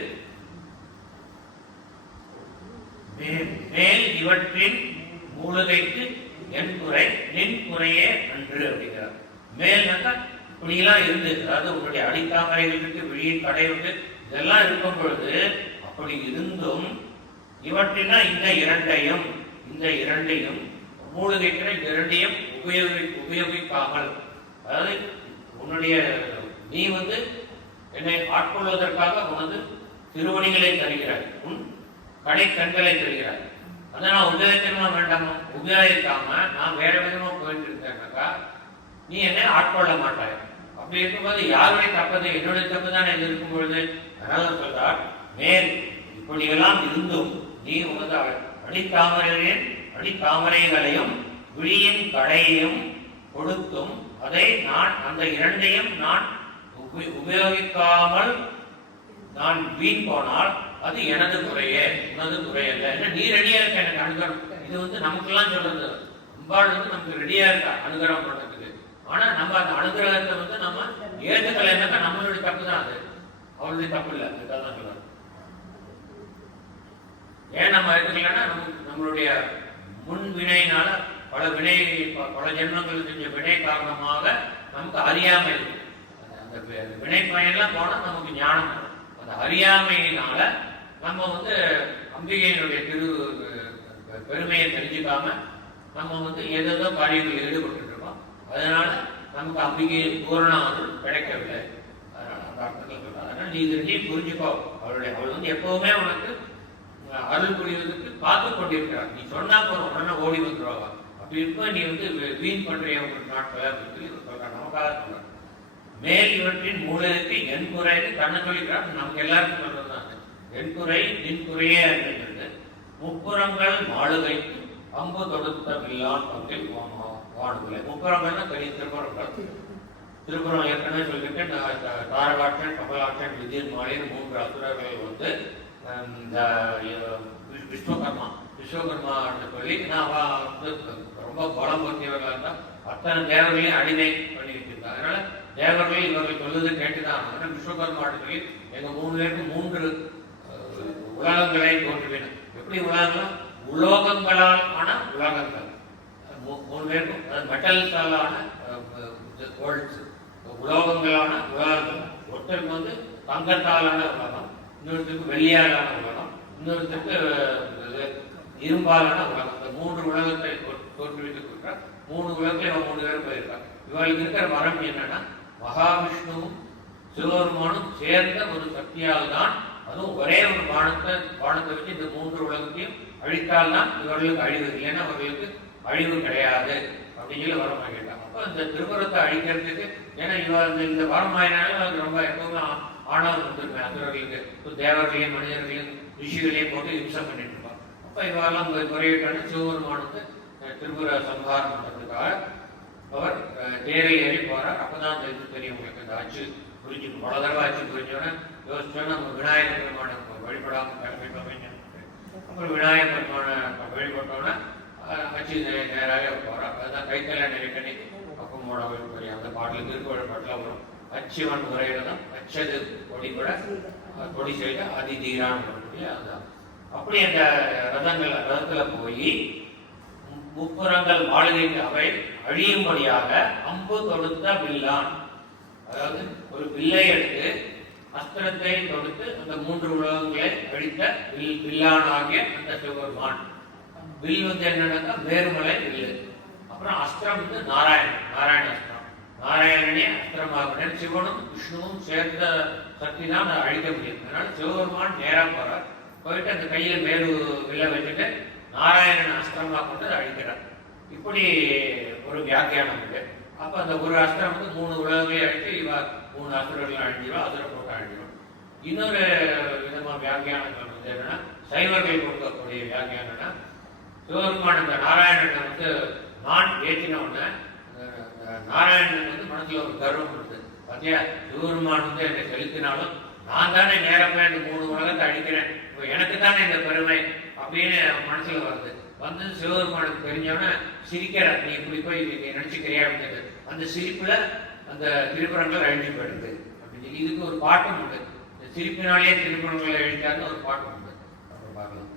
மேல் இவற்றின் மூலிகைக்கு என் குறை நின் குறையே அன்று அப்படிங்கிறார். மேல் இப்படியெல்லாம் இருந்து, அதாவது உங்களுடைய அடித்தாமரைகளுக்கு விழியின் கடை உண்டு இதெல்லாம் இருக்கும் பொழுது அப்படி இருந்தும் இவற்றினா இந்த இரண்டையும் மூலிகைக்கிற இரண்டையும் உபயோகிக்காமல், அதாவது உன்னுடைய நீ வந்து என்னை ஆட்கொள்வதற்காக உனது திருவடிகளை தருகிறாய், உன் கடை கண்களை தருகிறாய். அதை நான் உபயோகிக்கணுமா வேண்டாமா? உபயோகிக்காம நான் வேற விதமா போயிட்டு இருக்கேன்னாக்கா நீ என்னை ஆட்கொள்ள மாட்டாய். அப்படி இருக்கும்போது யாருடைய தப்பது? என்னுடைய தப்பு தான் இது இருக்கும் பொழுது. அதனால சொல்றார், மேல் இப்படியெல்லாம் இருந்தும் நீ உனது அடித்தாமரைகளையும் விழியின் கடையையும் கொடுத்தும் அதை நான் அந்த இரண்டையும் நான் உபயோகிக்காமல் நான் வீண் போனால் அது எனது குறையே, உனது குறையல்ல. ஏன்னா நீ ரெடியா இருக்க எனக்கு அனுகிரகம். இது வந்து நமக்கெல்லாம் சொல்றது, அம்பாள் வந்து நமக்கு ரெடியா இருக்கா அனுகிரகம் பண்றதுக்கு. ஆனா நம்ம அந்த அனுகிரகத்தை வந்து நம்ம ஏற்றுக்கலைன்னாக்கா நம்மளுடைய தப்பு தான், அது அவளுடைய தப்பு இல்லை. அதுக்காக தான் சொல்றாரு. ஏன் நம்ம எடுத்துக்கலன்னா நம்மளுடைய முன் வினையினால பல ஜென்மங்கள் செஞ்ச வினை காரணமாக நமக்கு அறியாமை இருக்கு. அந்த வினை பயன்லாம் போனா நமக்கு ஞானம் வரும். அந்த அறியாமையினால நம்ம வந்து அம்பிகையினுடைய பெருமையை தெரிஞ்சுக்காம நம்ம வந்து ஏதோ காரியங்களில் ஈடுபட்டு இருக்கோம். அதனால நமக்கு அம்பிகையின் பூரண அருள் கிடைக்கவில்லை. அதனால அந்த அர்த்தத்தில் சொல்றாங்க. அதனால நீ புரிஞ்சுக்கோ, அவள் வந்து எப்பவுமே உனக்கு அருள் புரிவதற்கு காத்து கொண்டிருக்கிறார். நீ சொன்னா போற உடனே ஓடி வந்துருவா. அப்படி நீ வந்து வீண் பண்றிய உங்களுக்கு நாட்களை அப்படின்னு சொல்லி சொல்றாங்க. நமக்காக சொல்றாங்க. மேல் இவற்றின் மூலருக்கு என் குறைன்னு தன்னை சொல்லிக்கிறான். நமக்கு எல்லாருக்கும் சொல்றதுதான் என் குறை நின் குறையே அப்படிங்கிறது. முப்புறங்கள் மாளுகைக்கு அம்பு தொடுத்த வில்லான் பங்கில் வாடுதலை. முப்புறங்கள்னா பெரிய திருப்புறங்கள். திருப்புறம் ஏற்கனவே சொல்லியிருக்கேன். தாரகாட்சன், கமலாட்சன், விஜயன் மாலின் 3 அசுரர்கள் வந்து இந்த விஸ்வகர்மா சொல்லி வந்து ரொம்ப பலம் பொருந்தியவர்களாக இருந்தால் அத்தனை தேவர்களையும் அடிமை பண்ணி வச்சிருக்காங்க. அதனால தேவர்கள் இவர்கள் சொல்லுது கேட்டுதான். ஆனால் விஸ்வகர்மா சொல்லி எங்க 3 பேருக்கும் 3 உலகங்களை தோற்றுவின. எப்படி உலகங்கள்? உலோகங்களால் ஆன உலகங்கள் 3 பேருக்கும், மெட்டல்ஸாலான உலோகங்களான உலகங்கள். ஒருத்தருக்கு வந்து தங்கத்தாலான உலகம், இன்னொருத்தருக்கு வெள்ளியாலான உலகம், இன்னொருத்தருக்கு இரும்பாலான உலகம். இந்த 3 உலகத்தை தோற்றுவித்து கொடுத்தா 3 உலகத்துல இவன் 3 பேரும் போயிருக்காங்க. இவர்களுக்கு இருக்கிற வரம் என்னன்னா, மகாவிஷ்ணுவும் சிவபெருமானும் சேர்ந்த ஒரு சக்தியால் தான், அதுவும் ஒரே ஒரு பானத்தை வச்சு இந்த 3 உலகத்தையும் அழித்தால் தான் இவர்களுக்கு அழிவு. இல்லைன்னா அவர்களுக்கு அழிவு கிடையாது அப்படின்னு சொல்லி வரம் வாங்கிட்டாங்க. அப்போ இந்த திருப்புறத்தை அழிக்கிறதுக்கு, ஏன்னா இந்த வரம் வாங்கினாலும் அது ரொம்ப எப்பவுமே ஆணவம் வந்துருமே அசுரர்களுக்கு. தேவர்களையும் மனிதர்களையும் ரிஷிகளையும் போட்டு இம்சம் பண்ணிட்டு இருப்பாங்க. அப்போ இவெல்லாம் முறையிட்டான சிவபெருமானுக்கு திருப்புர சம்ஹாரம் பண்ணுறதுக்காக அவர் தேரில் ஏறி போறார். அப்பதான் தெரியும் உங்களுக்கு இந்த அச்சு புரிஞ்சு பல தடவை அச்சு புரிஞ்சோன்னா யோசிச்சோன்னா நம்ம விநாயகர் பெருமான வழிபடாமல் கிளம்பிட்டோம். அப்புறம் விநாயகர் பெருமான வழிபட்டோன்னா அச்சு நேராக போறார். அதுதான் கைத்தல நெருக்கடி பக்கமோட வழிபடி அந்த பாட்டில் திருக்குறள் பாட்டில் வரும். அச்சுவன் முறையில தான் அச்சது கொடிபட கொடி செய்த அதிதீரான் அதுதான். அப்படி அந்த ரதத்துல போய் முப்புறங்கள் மாளிகைக்கு அவை அழியும்படியாக அம்பு தொடுத்த வில்லான், அதாவது ஒரு வில்லை எடுத்து அஸ்திரத்தை தொடுத்து அந்த 3 உலகங்களை அழித்த வில்லானாகிய அந்த சிவபெருமான். வில் வந்து என்னன்னாக்கா மேருமலை வில்லு. அப்புறம் அஸ்திரம் வந்து நாராயண அஸ்திரம். நாராயணனே அஸ்திரமாக சிவனும் விஷ்ணுவும் சேர்ந்த சக்தி தான் அதை அழிக்க முடியும். அதனால சிவபெருமான் நேரா போறார். போயிட்டு அந்த கையில் மேரு வில்ல வச்சுட்டு நாராயணன் அஸ்திரமாக கொண்டு அதை அழிக்கிறார். இப்படி ஒரு வியாக்கியானம் இருக்கு. அப்ப அந்த ஒரு அஸ்திரம் வந்து 3 உலகங்களையும் அழித்து இவ 3 அசுரர்கள் அழிஞ்சிடும், அசுரம் போட்டு அழிஞ்சிடும். இன்னொரு விதமான வியாக்கியானங்கள் வந்து என்னன்னா, சைவர்கள் கொடுக்கக்கூடிய வியாக்கியானம்னா, சிவபெருமான் இந்த நாராயணனை வந்து நான் ஏற்றின உடனே நாராயணன் வந்து மனசுல ஒரு கர்வம் இருக்கு. பார்த்தியா, சிவபெருமான் வந்து என்னை செலுத்தினாலும் நான் தானே நேரமே இந்த 3 உலகத்தை அழிக்கிறேன், இப்போ எனக்கு தானே இந்த பெருமை அப்படின்னு மனசுல வருது. வந்து சிவபெருமானுக்கு தெரிஞ்சவன சிரிக்கிறார். நீ இப்படி போய் நினைச்சுக்கிறியா அப்படின்னு. அந்த சிரிப்புல அந்த திருப்புறங்கள் அழிஞ்சு போயிடுது அப்படின்னு. இதுக்கு ஒரு பாட்டம் உண்டு. இந்த சிரிப்பினாலே திருப்புறங்களை அழிஞ்சாருன்னு ஒரு பாட்டம் உண்டு. அப்புறம் பார்க்கலாம்.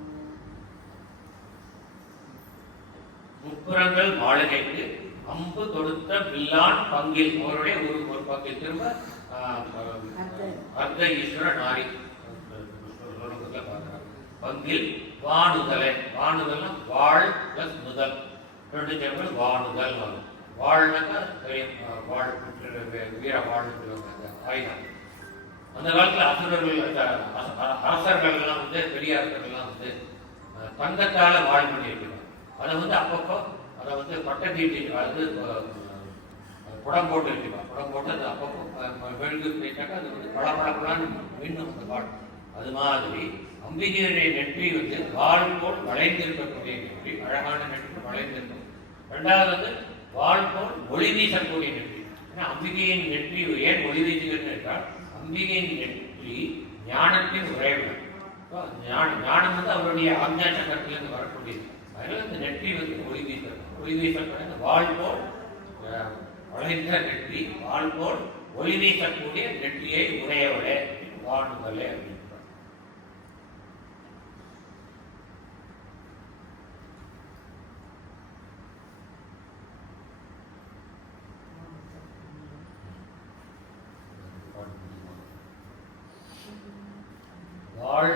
முப்புறங்கள் மாளிகைக்கு அம்பு தொடுத்த வில்லான் பங்கில், அவருடைய ஒரு பங்கில் திரும்ப அர்த்த ஈஸ்வர நாரி பார்க்கிறார். பங்கில் வானுதலை, வானுதல்னா வாழ் பிளஸ் முதல் 2 சேர்ந்து வானுதல் வரும். வாழ்னாக்கா வாழ் வீர வாழ் ஆயுதம். அந்த காலத்துல அசுரர்கள் அரசர்கள் எல்லாம் வந்து பெரிய அரசர்கள்லாம் வந்து தங்கத்தால வாழ் பண்ணி வைக்கிறாங்க. அதை வந்து அப்பப்போ அதை வந்து பட்டை தீட்டி, அதாவது குடம் போட்டு வைக்கிறாங்க. குடம் போட்டு அது அப்பப்போ வெளுக்கு போயிட்டாக்கா அது வந்து பளபளப்பலான்னு மீண்டும் அந்த வாழ். அது மாதிரி அம்பிகையுடைய நெற்றி வந்து வாள் போல் வளைந்திருக்கக்கூடிய நெற்றி, அழகான நெற்றி வளைந்திருக்கும். 2வது வந்து வாள் போல் ஒளி வீசக்கூடிய நெற்றி. ஏன்னா அம்பிகையின் நெற்றி ஏன் ஒளி வீசுகிறது என்றால், அம்பிகையின் நெற்றி ஞானத்தின் உறைவிடம். ஞானம் வந்து அவருடைய ஆக்ஞா சக்கரத்திலிருந்து வரக்கூடியது. அதனால இந்த நெற்றி வந்து ஒளி வீசக்கூடிய வாள் போல் வளைந்த நெற்றி, வாள் போல் ஒளி வீசக்கூடிய நெற்றியை உடையவளே வாணுதலே அப்படின்னு. வாழ்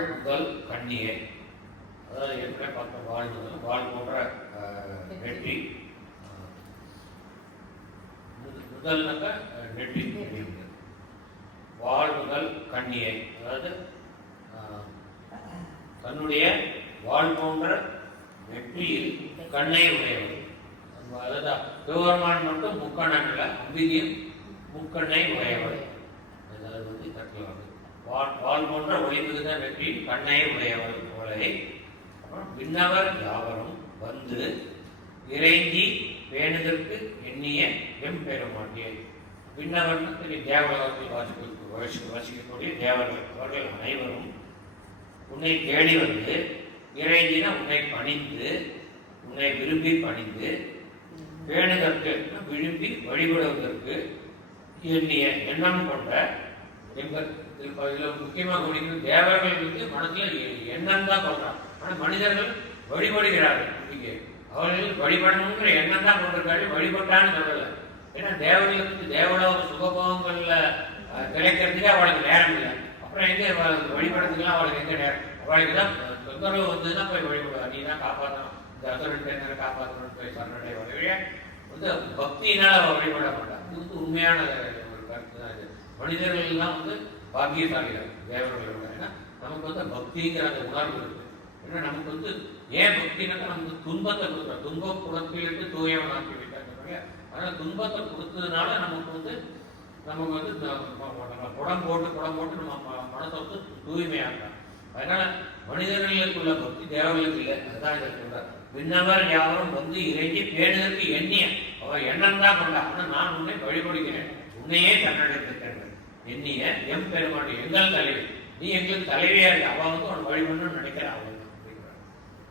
கண்ணியை, அதாவது ஏற்கனவே பார்த்த வாழ் போன்ற நெற்றி, முதல்னாக்கா நெற்றி வாழ்வுகள் கண்ணியை, அதாவது தன்னுடைய வாழ் போன்ற நெற்றியில் கண்ணை உடையவர். அதுதான் சிவபெருமான் மட்டும் முக்கண்ணன் இல்லை, அம்பிகையும் முக்கண்ணை உடையவள். அதாவது வந்து தட்டில் வந்து வால் போன்ற ஒளிமிகுந்த வெற்றி கண்ணை உடையவள் அவளை. அப்புறம் விண்ணவர் யாவரும் வந்து இறைஞ்சி வேணுதற்கு எண்ணிய எம்பெருமாட்டியை. விண்ணவர்னு தேவலோகத்தில் வசிக்கக்கூடிய தேவர்கள், அவர்கள் அனைவரும் உன்னை தேடி வந்து இறைஞ்சின உன்னை பணிந்து, உன்னை விரும்பி பணிந்து, வேணுதற்கு விரும்பி வழிபடுவதற்கு எண்ணிய எண்ணம் கொண்ட எங்கள் இதில் முக்கியமாக குடிக்கணும். தேவர்கள் வந்து மனத்தில் எண்ணம் தான் கொள்றாங்க, ஆனால் மனிதர்கள் வழிபடுகிறார்கள். இங்கே அவர்கள் வழிபடணுங்கிற எண்ணம் தான் கொண்டிருக்காரு, வழிபட்டான்னு சொல்லலை. ஏன்னா தேவர்களுக்கு தேவலோக சுகபோகங்கள்ல கிடைக்கிறதுக்கே அவளுக்கு நேரம் இல்லை. அப்புறம் எங்கே வழிபடுறதுக்குலாம் அவளுக்கு எங்கே நேரம்? அவளுக்கு தான் தொந்தரவு வந்து தான் போய் வழிபடுவா. நீ தான் காப்பாற்றணும், இந்த அசுரன் காப்பாற்றணும்னு போய் சரணடை வழிய வந்து பக்தியினால் அவள் வழிபட மாட்டாள். இது வந்து உண்மையான ஒரு கருத்து தான். இது மனிதர்கள் தான் வந்து பாக்கியசாலிகள் தேவர்களோட. ஏன்னா நமக்கு வந்து பக்திங்கிற அந்த உணர்வு இருக்கு. ஏன்னா நமக்கு வந்து ஏன் பக்தினாக்கா நமக்கு துன்பத்தை கொடுக்குறோம். துன்பம் குடத்திலிருந்து தூயவன் ஆக்கி விட்டாங்க. அதனால் துன்பத்தை கொடுத்ததுனால நமக்கு வந்து நம்ம குடம் போட்டு நம்ம மனசை வந்து தூய்மையாக்கலாம். அதனால மனிதர்களுக்குள்ள பக்தி தேவர்களுக்கு இல்லை. அதுதான் இதை சொல்றார். விண்ணவர் யாவரும் வந்து இறைஞ்சி பேணுதற்கு எண்ணிய அவர் எண்ணம் தான் கொண்டா. ஆனால் நான் உன்னை வழிபடுகிறேன், உன்னையே தன்னடைத்திருக்கிறேன் எண்ணிய எம் பெருமாட்டி, எங்கள் தலைவி, நீ எங்களுக்கு தலைவியா இருக்கு. அவ வந்து உன் வழிபடணும்னு நினைக்கிறேன் அவன்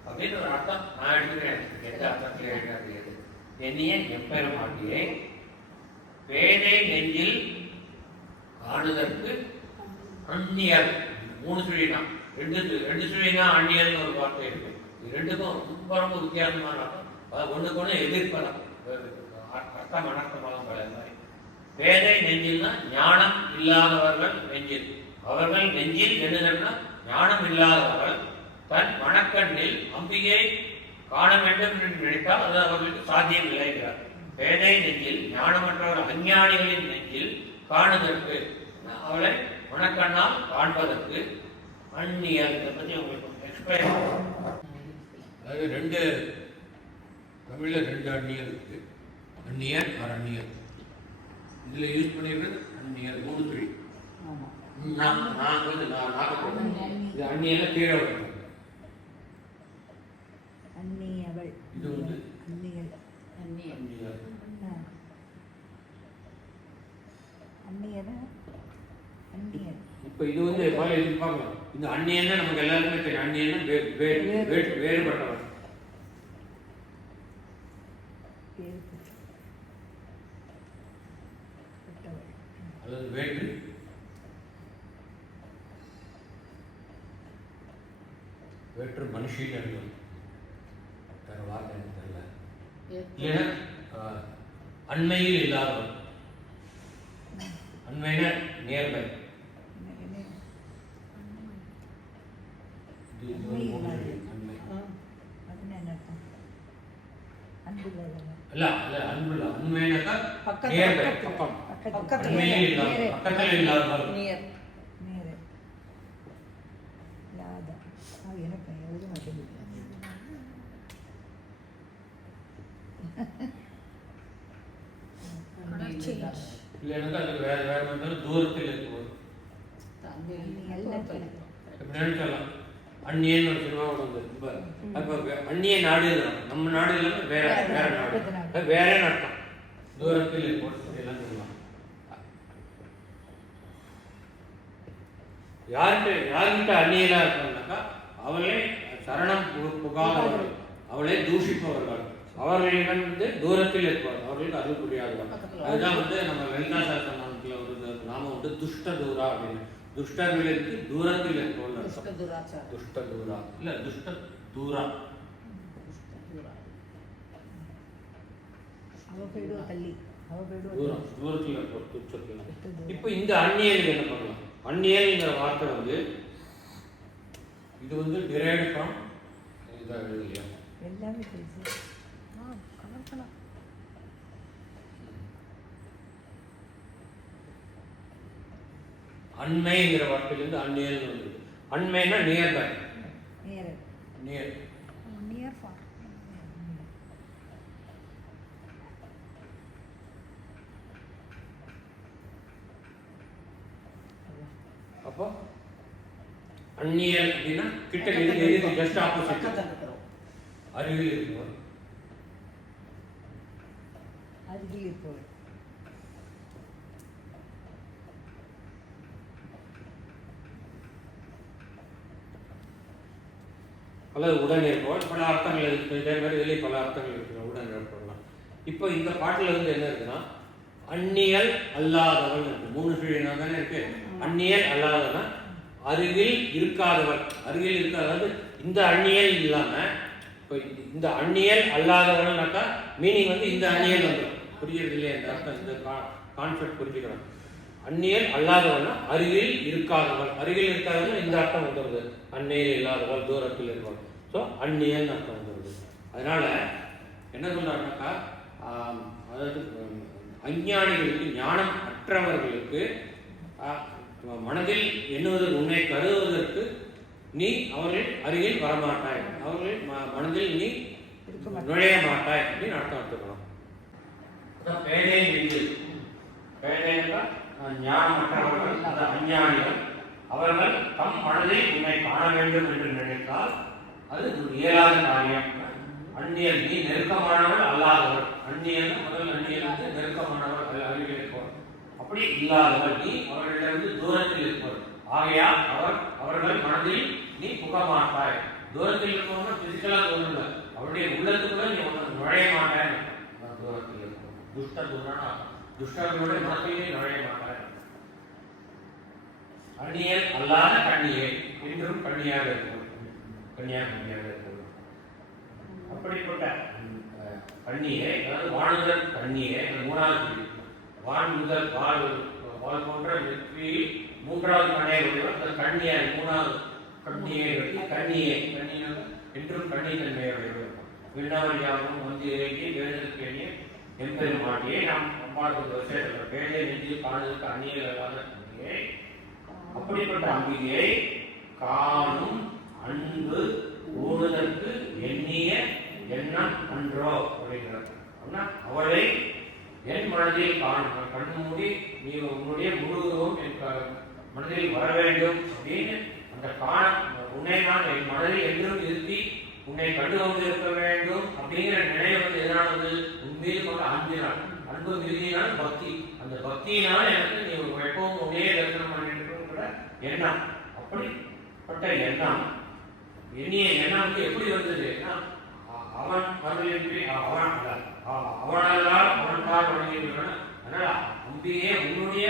அப்படின்னு ஒரு அர்த்தம் நான் எடுத்துக்கிறேன். எந்த அர்த்தத்தில் எழுதாது எண்ணிய எம்பெருமாட்டியை பேதை நெஞ்சில் காணுதற்கு அந்நியர். 3 சுழினா 2 சுழினா அந்நியர்னு ஒரு வார்த்தை இருக்கு. இது ரெண்டுக்கும் ரொம்ப ரொம்ப வித்தியாசமான அர்த்தம். ஒண்ணுக்கு ஒண்ணு எதிர்ப்பதம், அர்த்தம் அனர்த்தமாகும் பல மாதிரி. பேதை நெஞ்சில்னா ஞானம் இல்லாதவர்கள் நெஞ்சில். அவர்கள் நெஞ்சில் என்னதுன்னா ஞானம் இல்லாதவர்கள் தன் மனக்கண்ணில் அம்பிகை காண வேண்டும் என்று நினைத்தால் அது அவர்களுக்கு சாத்தியம் இல்லைங்கிறார். பேதை நெஞ்சில் ஞானமற்றவர் அஞ்ஞானிகளின் நெஞ்சில் காணுதற்கு, அவளை மனக்கண்ணால் காண்பதற்கு அந்நியர். இதை பற்றி உங்களுக்கு எக்ஸ்பிளைன். அதாவது 2 தமிழில் 2 அந்நியர் இருக்கு. அந்நியர் அரண்யர். இதில் யூஸ் பண்ணிடுறது அந்நியர் 3 சுழி. நான் வந்து இது அந்நியர் கீழே வரும். அந்நியவள் இது வந்து அந்நியல் அந்நியர் அந்நியர் அந்நியர். இப்போ இது வந்து எவ்வாறு எதிர்பார்க்கலாம். இந்த அந்நியன்னா நமக்கு எல்லாருக்குமே தெரியும். அந்நியன்னா வேறுபட்டவன். அதாவது வேற்று வேற்று மனுஷின்னு இருக்கும். வேற வார்த்தை எனக்கு தெரியல. இல்லைன்னா அண்மையில் இல்லாதவன். அண்மைனா நேர்மை. தூரத்தில் இருக்கும் அந்நியன் ஒரு சினிமா வந்து அந்நிய நாடு. நம்ம நாடு இல்லாம வேற வேற நாடு, வேற அர்த்தம். தூரத்தில் எல்லாம் சொல்லலாம். யார்கிட்ட அந்நியலா இருக்காங்கன்னாக்கா அவளை சரணம் புகாதவர்கள், அவளை தூஷிப்பவர்கள், அவர்களிடம் வந்து தூரத்தில் இருப்பார்கள், அவர்களுக்கு அருள் புரியாதவர்கள். அதுதான் வந்து நம்ம லலிதா சாஸ்திரநாமத்தில் ஒரு நாமம் வந்து துஷ்ட தூரா அப்படின்னு. துஷ்டர்களுக்கு தூரத்தில் இருப்பவர்கள். துஷ்ட தூரா இல்ல துஷ்ட தூரா. தூரத்தில் இருப்போம் துஷ்டத்தில். இப்போ இந்த அந்நியல் என்ன பண்ணலாம்? அந்நியல்ங்கிற வார்த்தை வந்து இது வந்து டிரைவ்ட் ஃப்ரம் இதாக இல்லையா? எல்லாமே தெரிஞ்சு அண்மைங்கிற வார்த்தையிலிருந்து அந்நியல் வந்து. அண்மைனா நியர் பை. நியர் அப்போ அந்நியல் அப்படின்னா கிட்ட எது ஜஸ்ட் ஆப்போசிட் அருகில் இருப்பவர். அருகில் இருப்பவர். அல்லது உடன் இருப்பவர். பல அர்த்தங்கள் இருக்கு, இதே மாதிரி இதுலேயே பல அர்த்தங்கள் இருக்கு உடன் இருப்பவர்லாம். இப்போ இந்த பாட்டில் இருந்து என்ன இருக்குன்னா அந்நியல் அல்லாதவன் இருக்கு. 3 சுழினா தானே இருக்கு. அந்நியல் அல்லாதவனா அருகில் இருக்காதவன். அருகில் இருக்காதது இந்த அந்நியல் இல்லாம இப்போ இந்த அந்நியல் அல்லாதவனாக்கா மீனிங் வந்து இந்த அந்நியல் வந்துடும். புரியுறது இல்லையா? இந்த அர்த்தம், இந்த கான்செப்ட் புரிஞ்சுக்கணும். அந்நியல் அல்லாதவனா அருகில் இருக்காதவன். அருகில் இருக்காதவன் இந்த அர்த்தம் வந்துடுது. அந்நியல் இல்லாதவன், தூரத்தில் இருப்பவன். ஸோ அந்நியல் அர்த்தம் வந்துடுது. அதனால என்ன சொல்றாருனாக்கா அதாவது அஞ்ஞானிகளுக்கு, ஞானம் அற்றவர்களுக்கு மனதில் எண்ணுவதற்கு, உன்னை கருதுவதற்கு நீ அவர்கள் அருகில் வரமாட்டாய், அவர்கள் மனதில் நீ நுழைய மாட்டாய் அப்படின்னு அர்த்தம் எடுத்துக்கணும். பேதை நெஞ்சில், பேதைன்னா ஞானமற்றவர்கள், அந்த அஞ்ஞானிகள், அவர்கள் தம் மனதில் உன்னை காண வேண்டும் என்று நினைத்தால் அது இயலாத காரியம். அந்நியல், நீ நெருக்கமானவள் அல்லாதவள். அந்நியல் முதல் அந்நியல் வந்து நெருக்கமானவள், அருகில் இருப்பவள். அப்படி இல்லாதவள் நீ அவர்களிடமிருந்து தூரத்தில் இருப்பவள். ஆகையால் அவர்கள் மனதில் நீ புக மாட்டாய். தூரத்தில் இருப்பவங்க பிசிக்கலா தூரம் இல்லை, அவருடைய உள்ளத்துக்குள்ள நீ நுழைய மாட்டாய். தூரத்தில் இருப்பவன் துஷ்ட தூரனா, துஷ்டர்களுடைய மனத்திலே நுழைய மாட்டாய். அந்நியல் அல்லாத கண்ணியை இன்றும் கண்ணியாக இருக்கும், கன்னியாகுமரியாக இருக்கும். அப்படிப்பட்ட கண்ணியை, அதாவது வானுதல் கண்ணியை, 3வது வான் முதல் வால் போன்ற வெற்றியில் 3வது கண்ணியை உடையவர். அந்த கண்ணியை 3வது கண்ணியை வெட்டி கண்ணியை, கண்ணியாக என்றும் கண்ணி தன்மையுடையவர். விண்ணவர் யாவும் வந்து இறங்கி வேதலுக்கு எண்ணிய எம்பெருமாட்டியை நாம் அம்மாவுக்கு வருஷத்தில் வேலை நெஞ்சில் காணுதற்கு அந்நியல் அல்லாத கண்ணியை, அப்படிப்பட்ட அம்பிகையை காணும் அன்பு ஊடுதற்கு எண்ணிய எண்ணம் அன்றோ அப்படிங்கிறார். அவளை என் மனதில் காணும், கண்ணு மூடி நீ உன்னுடைய முழுவதும் என் மனதில் வர வேண்டும் அப்படின்னு அந்த உன்னை நான் என் மனதில் என்றும் இருத்தி உன்னை கண்டு கொண்டு இருக்க வேண்டும் அப்படிங்கிற நினைவு வந்து எதனானது? உண்மையில் கொண்ட அன்பினால், அன்பு மிகுதியினால் பக்தி. அந்த பக்தியினால் எனக்கு நீ எப்பவும் உன்னையே தரிசனம் பண்ணிட்டு எண்ணம். அப்படிப்பட்ட எண்ணம், எண்ணிய எண்ணம் வந்து எப்படி வந்தது? அவன் மனதிலின்றி அவனால் அவன்பால் வழங்கியிருக்கிறான். அதனால அம்பியே உன்னுடைய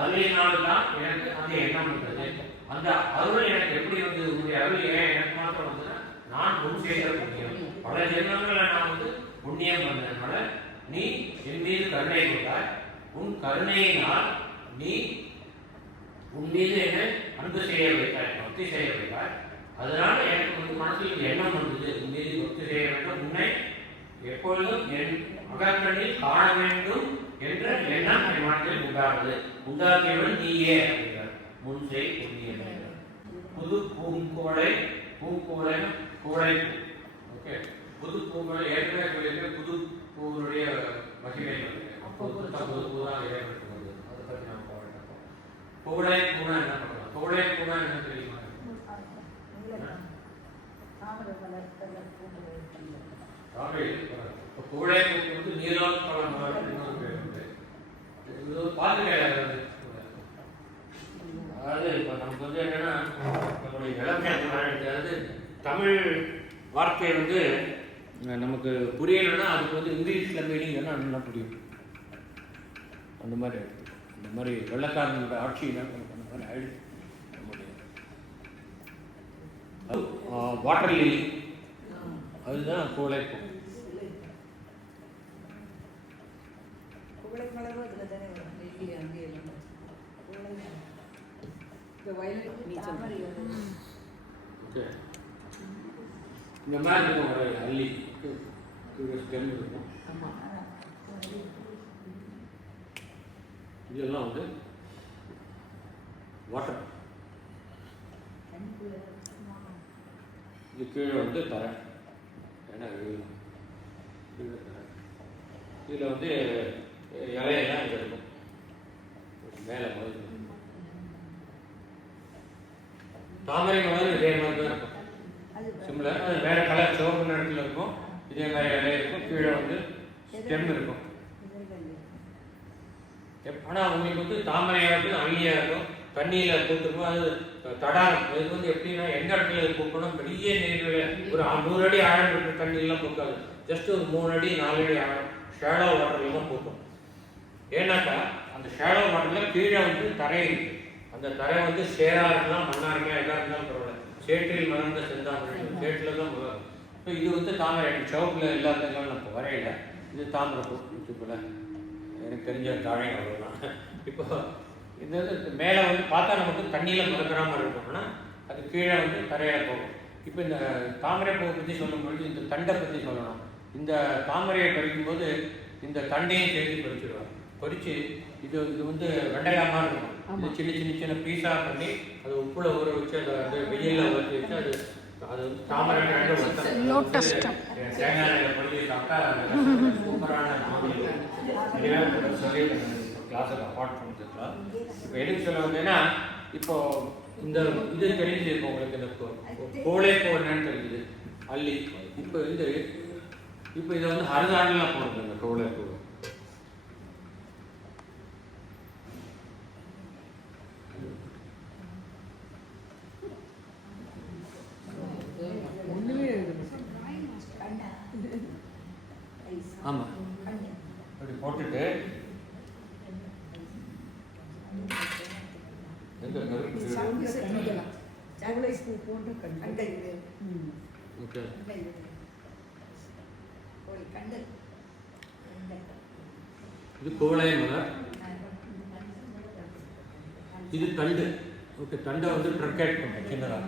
அருளினால் தான் எனக்கு அந்த எண்ணம் வந்தது. அந்த அருள் எனக்கு எப்படி வந்தது? உன்னுடைய அருள் ஏன் எனக்கு மாத்திரம் வந்ததுன்னா நான் முன் செய்த புண்ணியம். பல ஜென்மங்களை நான் வந்து புண்ணியம் பண்ணதுனால நீ என் மீது கருணை கொண்டாய். உன் கருணையினால் நீ உன் மீது என்ன அன்பு செய்ய வைத்தாய், பக்தி செய்ய வைத்தாய். அதனால எனக்கு வந்து மனசில் எண்ணம் வந்தது, உன் மீது பக்தி செய்ய வேண்டும், உன்னை எப்பொழுதும் என் அகக்கண்ணில் காண வேண்டும் என்ற எண்ணம் என் மனத்தில் உண்டானது. உண்டாக்கியவன் நீயே அப்படிங்கிறார். முன் செய் புண்ணியம். புது பூங்குவளை, பூங்குவளை குவளை பூ. ஓகே, புது பூங்குவளை ஏற்கனவே சொல்லியிருக்கேன். புது பூவுடைய மகிமை புது பூ தான் இறைவனுக்கு வருது. அதை பற்றி நாம் போராட்டம். குவளை பூனா என்ன பண்ணலாம்? குவளை பூனா என்ன தெரியுமா? குவளை பூ வந்து நீரால் பழம் இன்னொரு பேர் உண்டு. இது பார்த்துக்க. அதாவது இப்போ நமக்கு வந்து என்னன்னா நம்மளுடைய நிலைமை, தமிழ் வார்த்தை வந்து நமக்கு புரியலைன்னா அதுக்கு வந்து இங்கிலீஷில் மீனிங் என்ன நல்லா புரியும். அந்த மாதிரி இந்த மாதிரி வெள்ளக்காரனோட ஆட்சினா அந்த மாதிரி ஆயிடுச்சு. வாட்டர் லிலி அதுதான் குவளைப்பூ. இந்த மாதிரி இருக்கும் ஒரு அள்ளி ஸ்டெம் இருக்கும். இதெல்லாம் வந்து வாட்டர். இது கீழே வந்து தர, ஏன்னா கீழே தர. இதில் வந்து இலையெல்லாம் இது இருக்கும் மேலே முதல். தாமரை மலர் இதே மாதிரி தான் இருக்கும், சிம்லர். அது வேற கலர் சிவப்பு நிறத்தில் இருக்கும், இதே மாதிரி இலைய இருக்கும், கீழே வந்து ஸ்டெம் இருக்கும். ஆனால் உங்களுக்கு வந்து தாமரையாக இருக்கும், அள்ளியாக இருக்கும், தண்ணியில் பூத்துக்கும். அது தடாரம். இது வந்து எப்படின்னா எந்த இடத்துல பூக்கணும், பெரிய நீர் ஒரு 100 அடி ஆழம் இருக்கிற தண்ணியெல்லாம் பூக்காது. ஜஸ்ட் ஒரு 3 அடி 4 அடி ஆழம் ஷேடோ வாட்டரில் தான் பூக்கும். ஏன்னாக்கா அந்த ஷேடோ வாட்டரில் கீழே வந்து தரை இருக்குது. அந்த தரை வந்து சேராக இருக்கலாம், மண்ணாக இருக்கலாம், எதாக இருந்தாலும் பரவாயில்ல. சேற்றில் மலர்ந்த செந்தாமரை, சேற்றில் தான் வரும். இப்போ இது வந்து தாமரை சிவப்பில் எல்லாத்துக்கும் நான் இப்போ வரையில. இது தாமரை பூ இதுக்குள்ள எனக்கு தெரிஞ்ச தாழை அவ்வளோதான். இப்போ இந்த மேலே வந்து பார்த்தா நமக்கு தண்ணியில் மிதக்கிற மாதிரி இருக்கும், ஆனால் அது கீழே வந்து தரையில் போகும். இப்போ இந்த தாமரை பூவை பற்றி சொல்லும்பொழுது இந்த தண்டை பற்றி சொல்லணும். இந்த தாமரையை பறிக்கும்போது இந்த தண்டையும் சேர்த்து பறிச்சிடுவாங்க. பறித்து இது வந்து வெண்டைக்காய் மாதிரி இருக்கும். இது சின்ன சின்ன சின்ன பீஸாக பண்ணி அது உப்புல ஊற வச்சு அதை வந்து வெயிலில் ஊற்றி வச்சு அது வந்து தாமரை தேங்காய் பறிச்சு சாப்பிட்டா சூப்பரான சொல்லி கிளாஸில் அப்பார்ட் பண்ணிருக்கலாம். இப்போ எதுக்கு சொல்ல வந்தேன்னா, இப்போ இந்த இது தெரிஞ்சு இப்போ உங்களுக்கு இந்த கோழை பூ என்னன்னு தெரியுது, அல்லி. இப்போ இதை வந்து ஹரிதாண்டெலாம் போடுது இந்த கோழை பூ. ஆமாம், அப்படி போட்டுட்டு இது கோழை மலர், இது தண்டு. ஓகே, தண்டை வந்து ட்ரக்கேட் பண்ணும் சின்னதாக.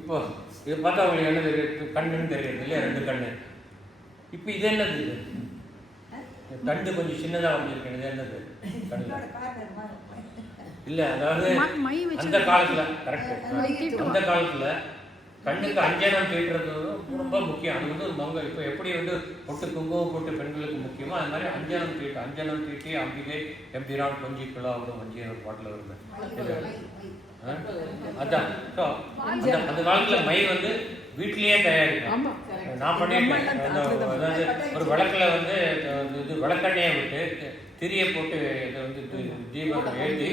இப்போ இதை பார்த்தா அவங்களுக்கு என்ன தெரியுது, கண்ணுன்னு தெரியுது இல்லையா, 2 கண்ணு. இப்போ இது என்னது, இது தண்டு கொஞ்சம் சின்னதாக வந்துருக்கு, இது என்னது கண்ணு இல்லை. அதாவது அந்த காலத்தில் கரெக்டு, அந்த காலத்தில் கண்ணுக்கு அஞ்சனம் தீட்டுறது ரொம்ப முக்கியம். அது வந்து மங்க இப்போ எப்படி வந்து பொட்டு குங்குமம் போட்டு பெண்களுக்கு முக்கியமோ அது மாதிரி அஞ்சனம் தீட்டி அம்பிகை எம்பிரான் கொஞ்சிக்குள்ளா ஒரு வஞ்சிய ஒரு பாட்டில் வருது. அதான் அந்த காலத்தில் மை வந்து வீட்லேயே தயாரிக்கும். நான் பண்ணியிருக்கேன். அதாவது ஒரு விளக்கில் வந்து இது விளக்கெண்ணையை விட்டு திரியை போட்டு இதை வந்து தீபத்தை ஏற்றி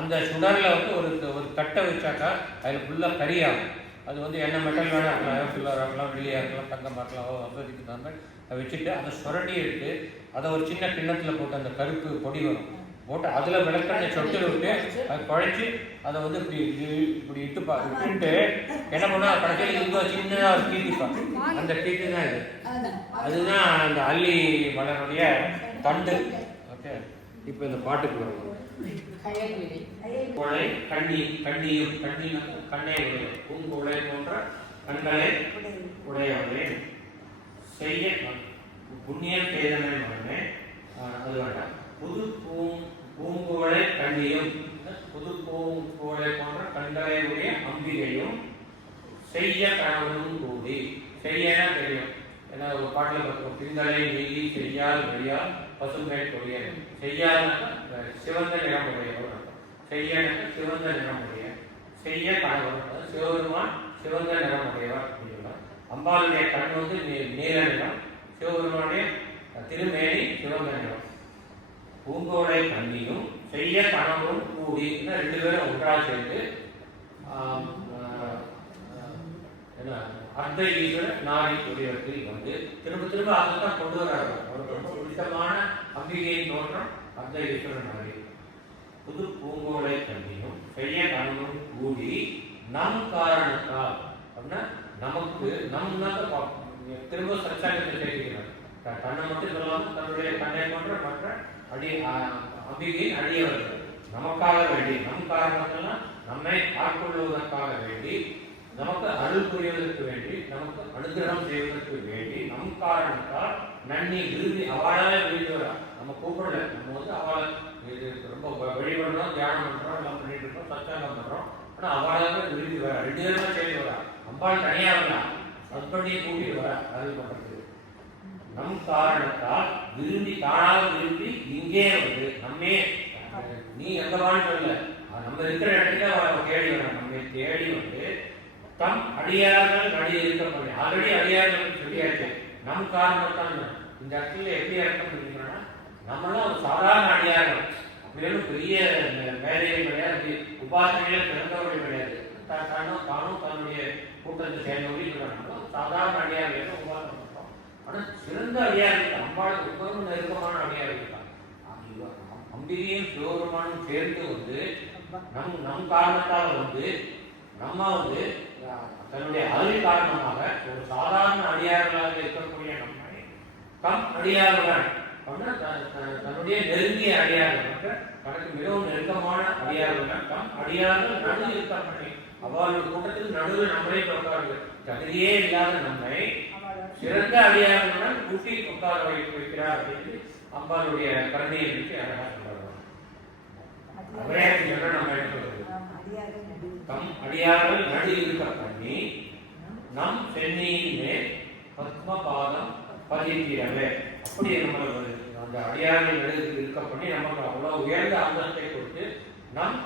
அந்த சுடரில் வந்து ஒரு தட்டை வச்சாக்கா அதில் ஃபுல்லாக கறியாகும். அது வந்து என்ன மெட்டல் வேணால் இருக்கலாம், ஃபுல்லாக இருக்கலாம், வெள்ளியாக இருக்கலாம், தங்கமாக இருக்கலாம், வசதிக்கு தகுந்த மாதிரி அதை வச்சுட்டு அதை சுரண்டி எடுத்து அதை ஒரு சின்ன கிண்ணத்தில் போட்டு அந்த கருப்பு பொடி வரும் போட்டு அதில் விளக்கெண்ணை சொட்டு விட்டு அதை குழைச்சி அதை வந்து இப்படி இட்டுட்டு என்ன பண்ணால் கடைசியில் இங்கே சின்னதாக ஒரு கீட்டிப்பாங்க. அந்த கீட்டு தான் இது, அதுதான் அந்த அல்லி மலருடைய தண்டு. ஓகே, இப்போ இந்த பாட்டுக்கு வரும். கொலை கண்ணியும் கண்ணை உடைய பூங்கொலை போன்ற கண்களை உடையவரே செய்ய புண்ணியம் பேதனை மகனே. அது வேண்டாம். புது பூங்கோலை கண்ணியும் புது பூங்கோலை போன்ற கண்களை உடைய அம்பிகையும் செய்ய கணவனும் கூடி. செய்யனா தெரியும், ஏன்னா ஒரு பாட்டில் பார்க்கிறோம், பிந்தலை நீலி செய்யால் வெளியால் பசுமை கொடிய. செய்யால்னாக்கா சிவந்த நிறமுடையவர், செய்யனாக்கா சிவந்த நிறமுடைய, செய்ய கணவர் அதாவது சிவபெருமான் சிவந்த நிறமுடையவர் அப்படின்னா. அம்பாளுடைய கண் வந்து நீல நிறம், சிவபெருமானுடைய திருமேனி சிவந்த நிறம். பூங்கோலை கண்ணியும் செய்ய கணவரும் கூடி, 2 பேரும் ஒன்றாக சேர்ந்து என்ன அர்த்த ஈஸ்வர நாரி உடையவத்தில் வந்து திரும்ப அதுதான் கொண்டு வராங்க. அவருக்கு ரொம்ப பிடித்தமான அம்பிகையின் தோற்றம் அர்த்த ஈஸ்வர நாரி. புது பூங்கோலை கண்ணியும் செய்ய கணவரும் கூடி நம் காரணத்தால் அப்படின்னா நமக்கு நம்னாக்க திரும்ப சச்சாங்கத்தை சேர்க்கிறார். தன்னை மட்டும் சொல்லாமல் தன்னுடைய தன்னை போன்ற மற்ற அம்பிகையின் அடியவர்கள் நமக்காக வேண்டி, நம் காரணத்தெல்லாம் நம்மை ஆட்கொள்வதற்காக வேண்டி, நமக்கு அருள் புரிவதற்கு வேண்டி, நமக்கு அனுகிரகம் செய்வதற்கு வேண்டி, நம் காரணத்தால் நன்னி விரும்பி அவளாலே விழித்து நம்ம கூப்பிடல. நம்ம வந்து அவளை இது ரொம்ப வழிபடுறோம், தியானம் பண்றோம், எல்லாம் பண்ணிட்டு இருக்கோம், சச்சாங்கம் பண்றோம். ஆனா அவளாக விரும்பி வர 2 பேருமே சேர்ந்து வரா. அம்பாள் தனியா வரலாம், ஹஸ்பண்டையும் கூட்டிட்டு வர அருள் பண்றது. நம் காரணத்தால் விரும்பி தானாக விரும்பி இங்கே வந்து நம்மே நீ எங்க வாழ் சொல்ல, நம்ம இருக்கிற இடத்துல அவன் தேடி வரான். நம்மை தேடி வந்து தம் அடியார்கள் நடி இருக்க பண்ணி, ஆல்ரெடி அடியார்கள் சொல்லியாச்சு. நம் காரணத்தான் இந்த இடத்துல எப்படி அர்த்தம் பண்ணிக்கிறோம்னா, நம்மளாம் ஒரு சாதாரண அடியார்கள், மேலும் பெரிய மேதைகள் கிடையாது, உபாசனைகள் பிறந்தவர்கள் கிடையாது. தானும் தன்னுடைய கூட்டத்தை சேர்ந்தவர்கள் சொல்றாங்க. சாதாரண அடியார்கள் உபாசனை பண்றோம். ஆனால் சிறந்த அடியார்கள் அம்பாளுக்கு ரொம்ப நெருக்கமான அடியார்கள் தான். அம்பிகையும் சிவபெருமானும் சேர்ந்து வந்து நம் காரணத்தால் வந்து நம்ம வந்து தன்னுடைய அருள் காரணமாக ஒரு சாதாரண அடியார்களாக இருக்கக்கூடிய நம்மை கம் அடியார்கள் தன்னுடைய நெருங்கிய அடியார்கள், தனக்கு மிகவும் நெருக்கமான அடியார்கள் கம் அடியார்கள் நடு இருக்க பண்ணி அவர்களுடைய கூட்டத்தில் நடுவில் நம்மளே உட்கார்கள். தகுதியே இல்லாத நம்மை சிறந்த அடியார்களுடன் கூட்டி உட்கார வைக்கிறார் அப்படின்னு அம்பாளுடைய கருணையை வச்சு அழகா சொல்றாங்க. நம்ம என்ன சொல்றது, தம் அடியார்கள் நடு இருக்க பண்ணி நம் சென்னியின் மேல் பத்ம பாதம் பதிக்கிறவே. அப்படி நம்ம அந்த அடியார்கள் நடு இருக்க பண்ணி நமக்கு அவ்வளவு உயர்ந்த அந்தத்தை கொடுத்து நம்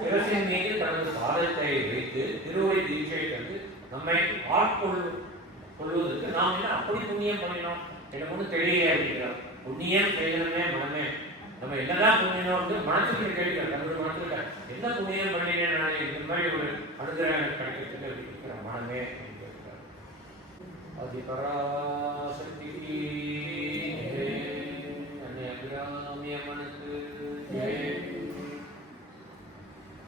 சிரசின் மீது தனது பாதத்தை வைத்து திருவடி தீட்சை தந்து நம்மை ஆட்கொள்வதற்கு நாம் என்ன அப்படி புண்ணியம் பண்ணினோம் எனக்கு ஒன்றும் தெரியலையா இருக்கிறோம். புண்ணியம் செய்யணுமே மனமே, நம்ம என்னதான் புண்ணியம் வந்து மனசுக்கு கேட்கிறோம். நம்மளுடைய மனசுல என்ன புண்ணியம் பண்ணினேன் நான் இந்த மாதிரி ஒரு அனுகிரகம் கிடைக்கிறதுக்கு இருக்கிற மனமே. ஆதி பராசக்தி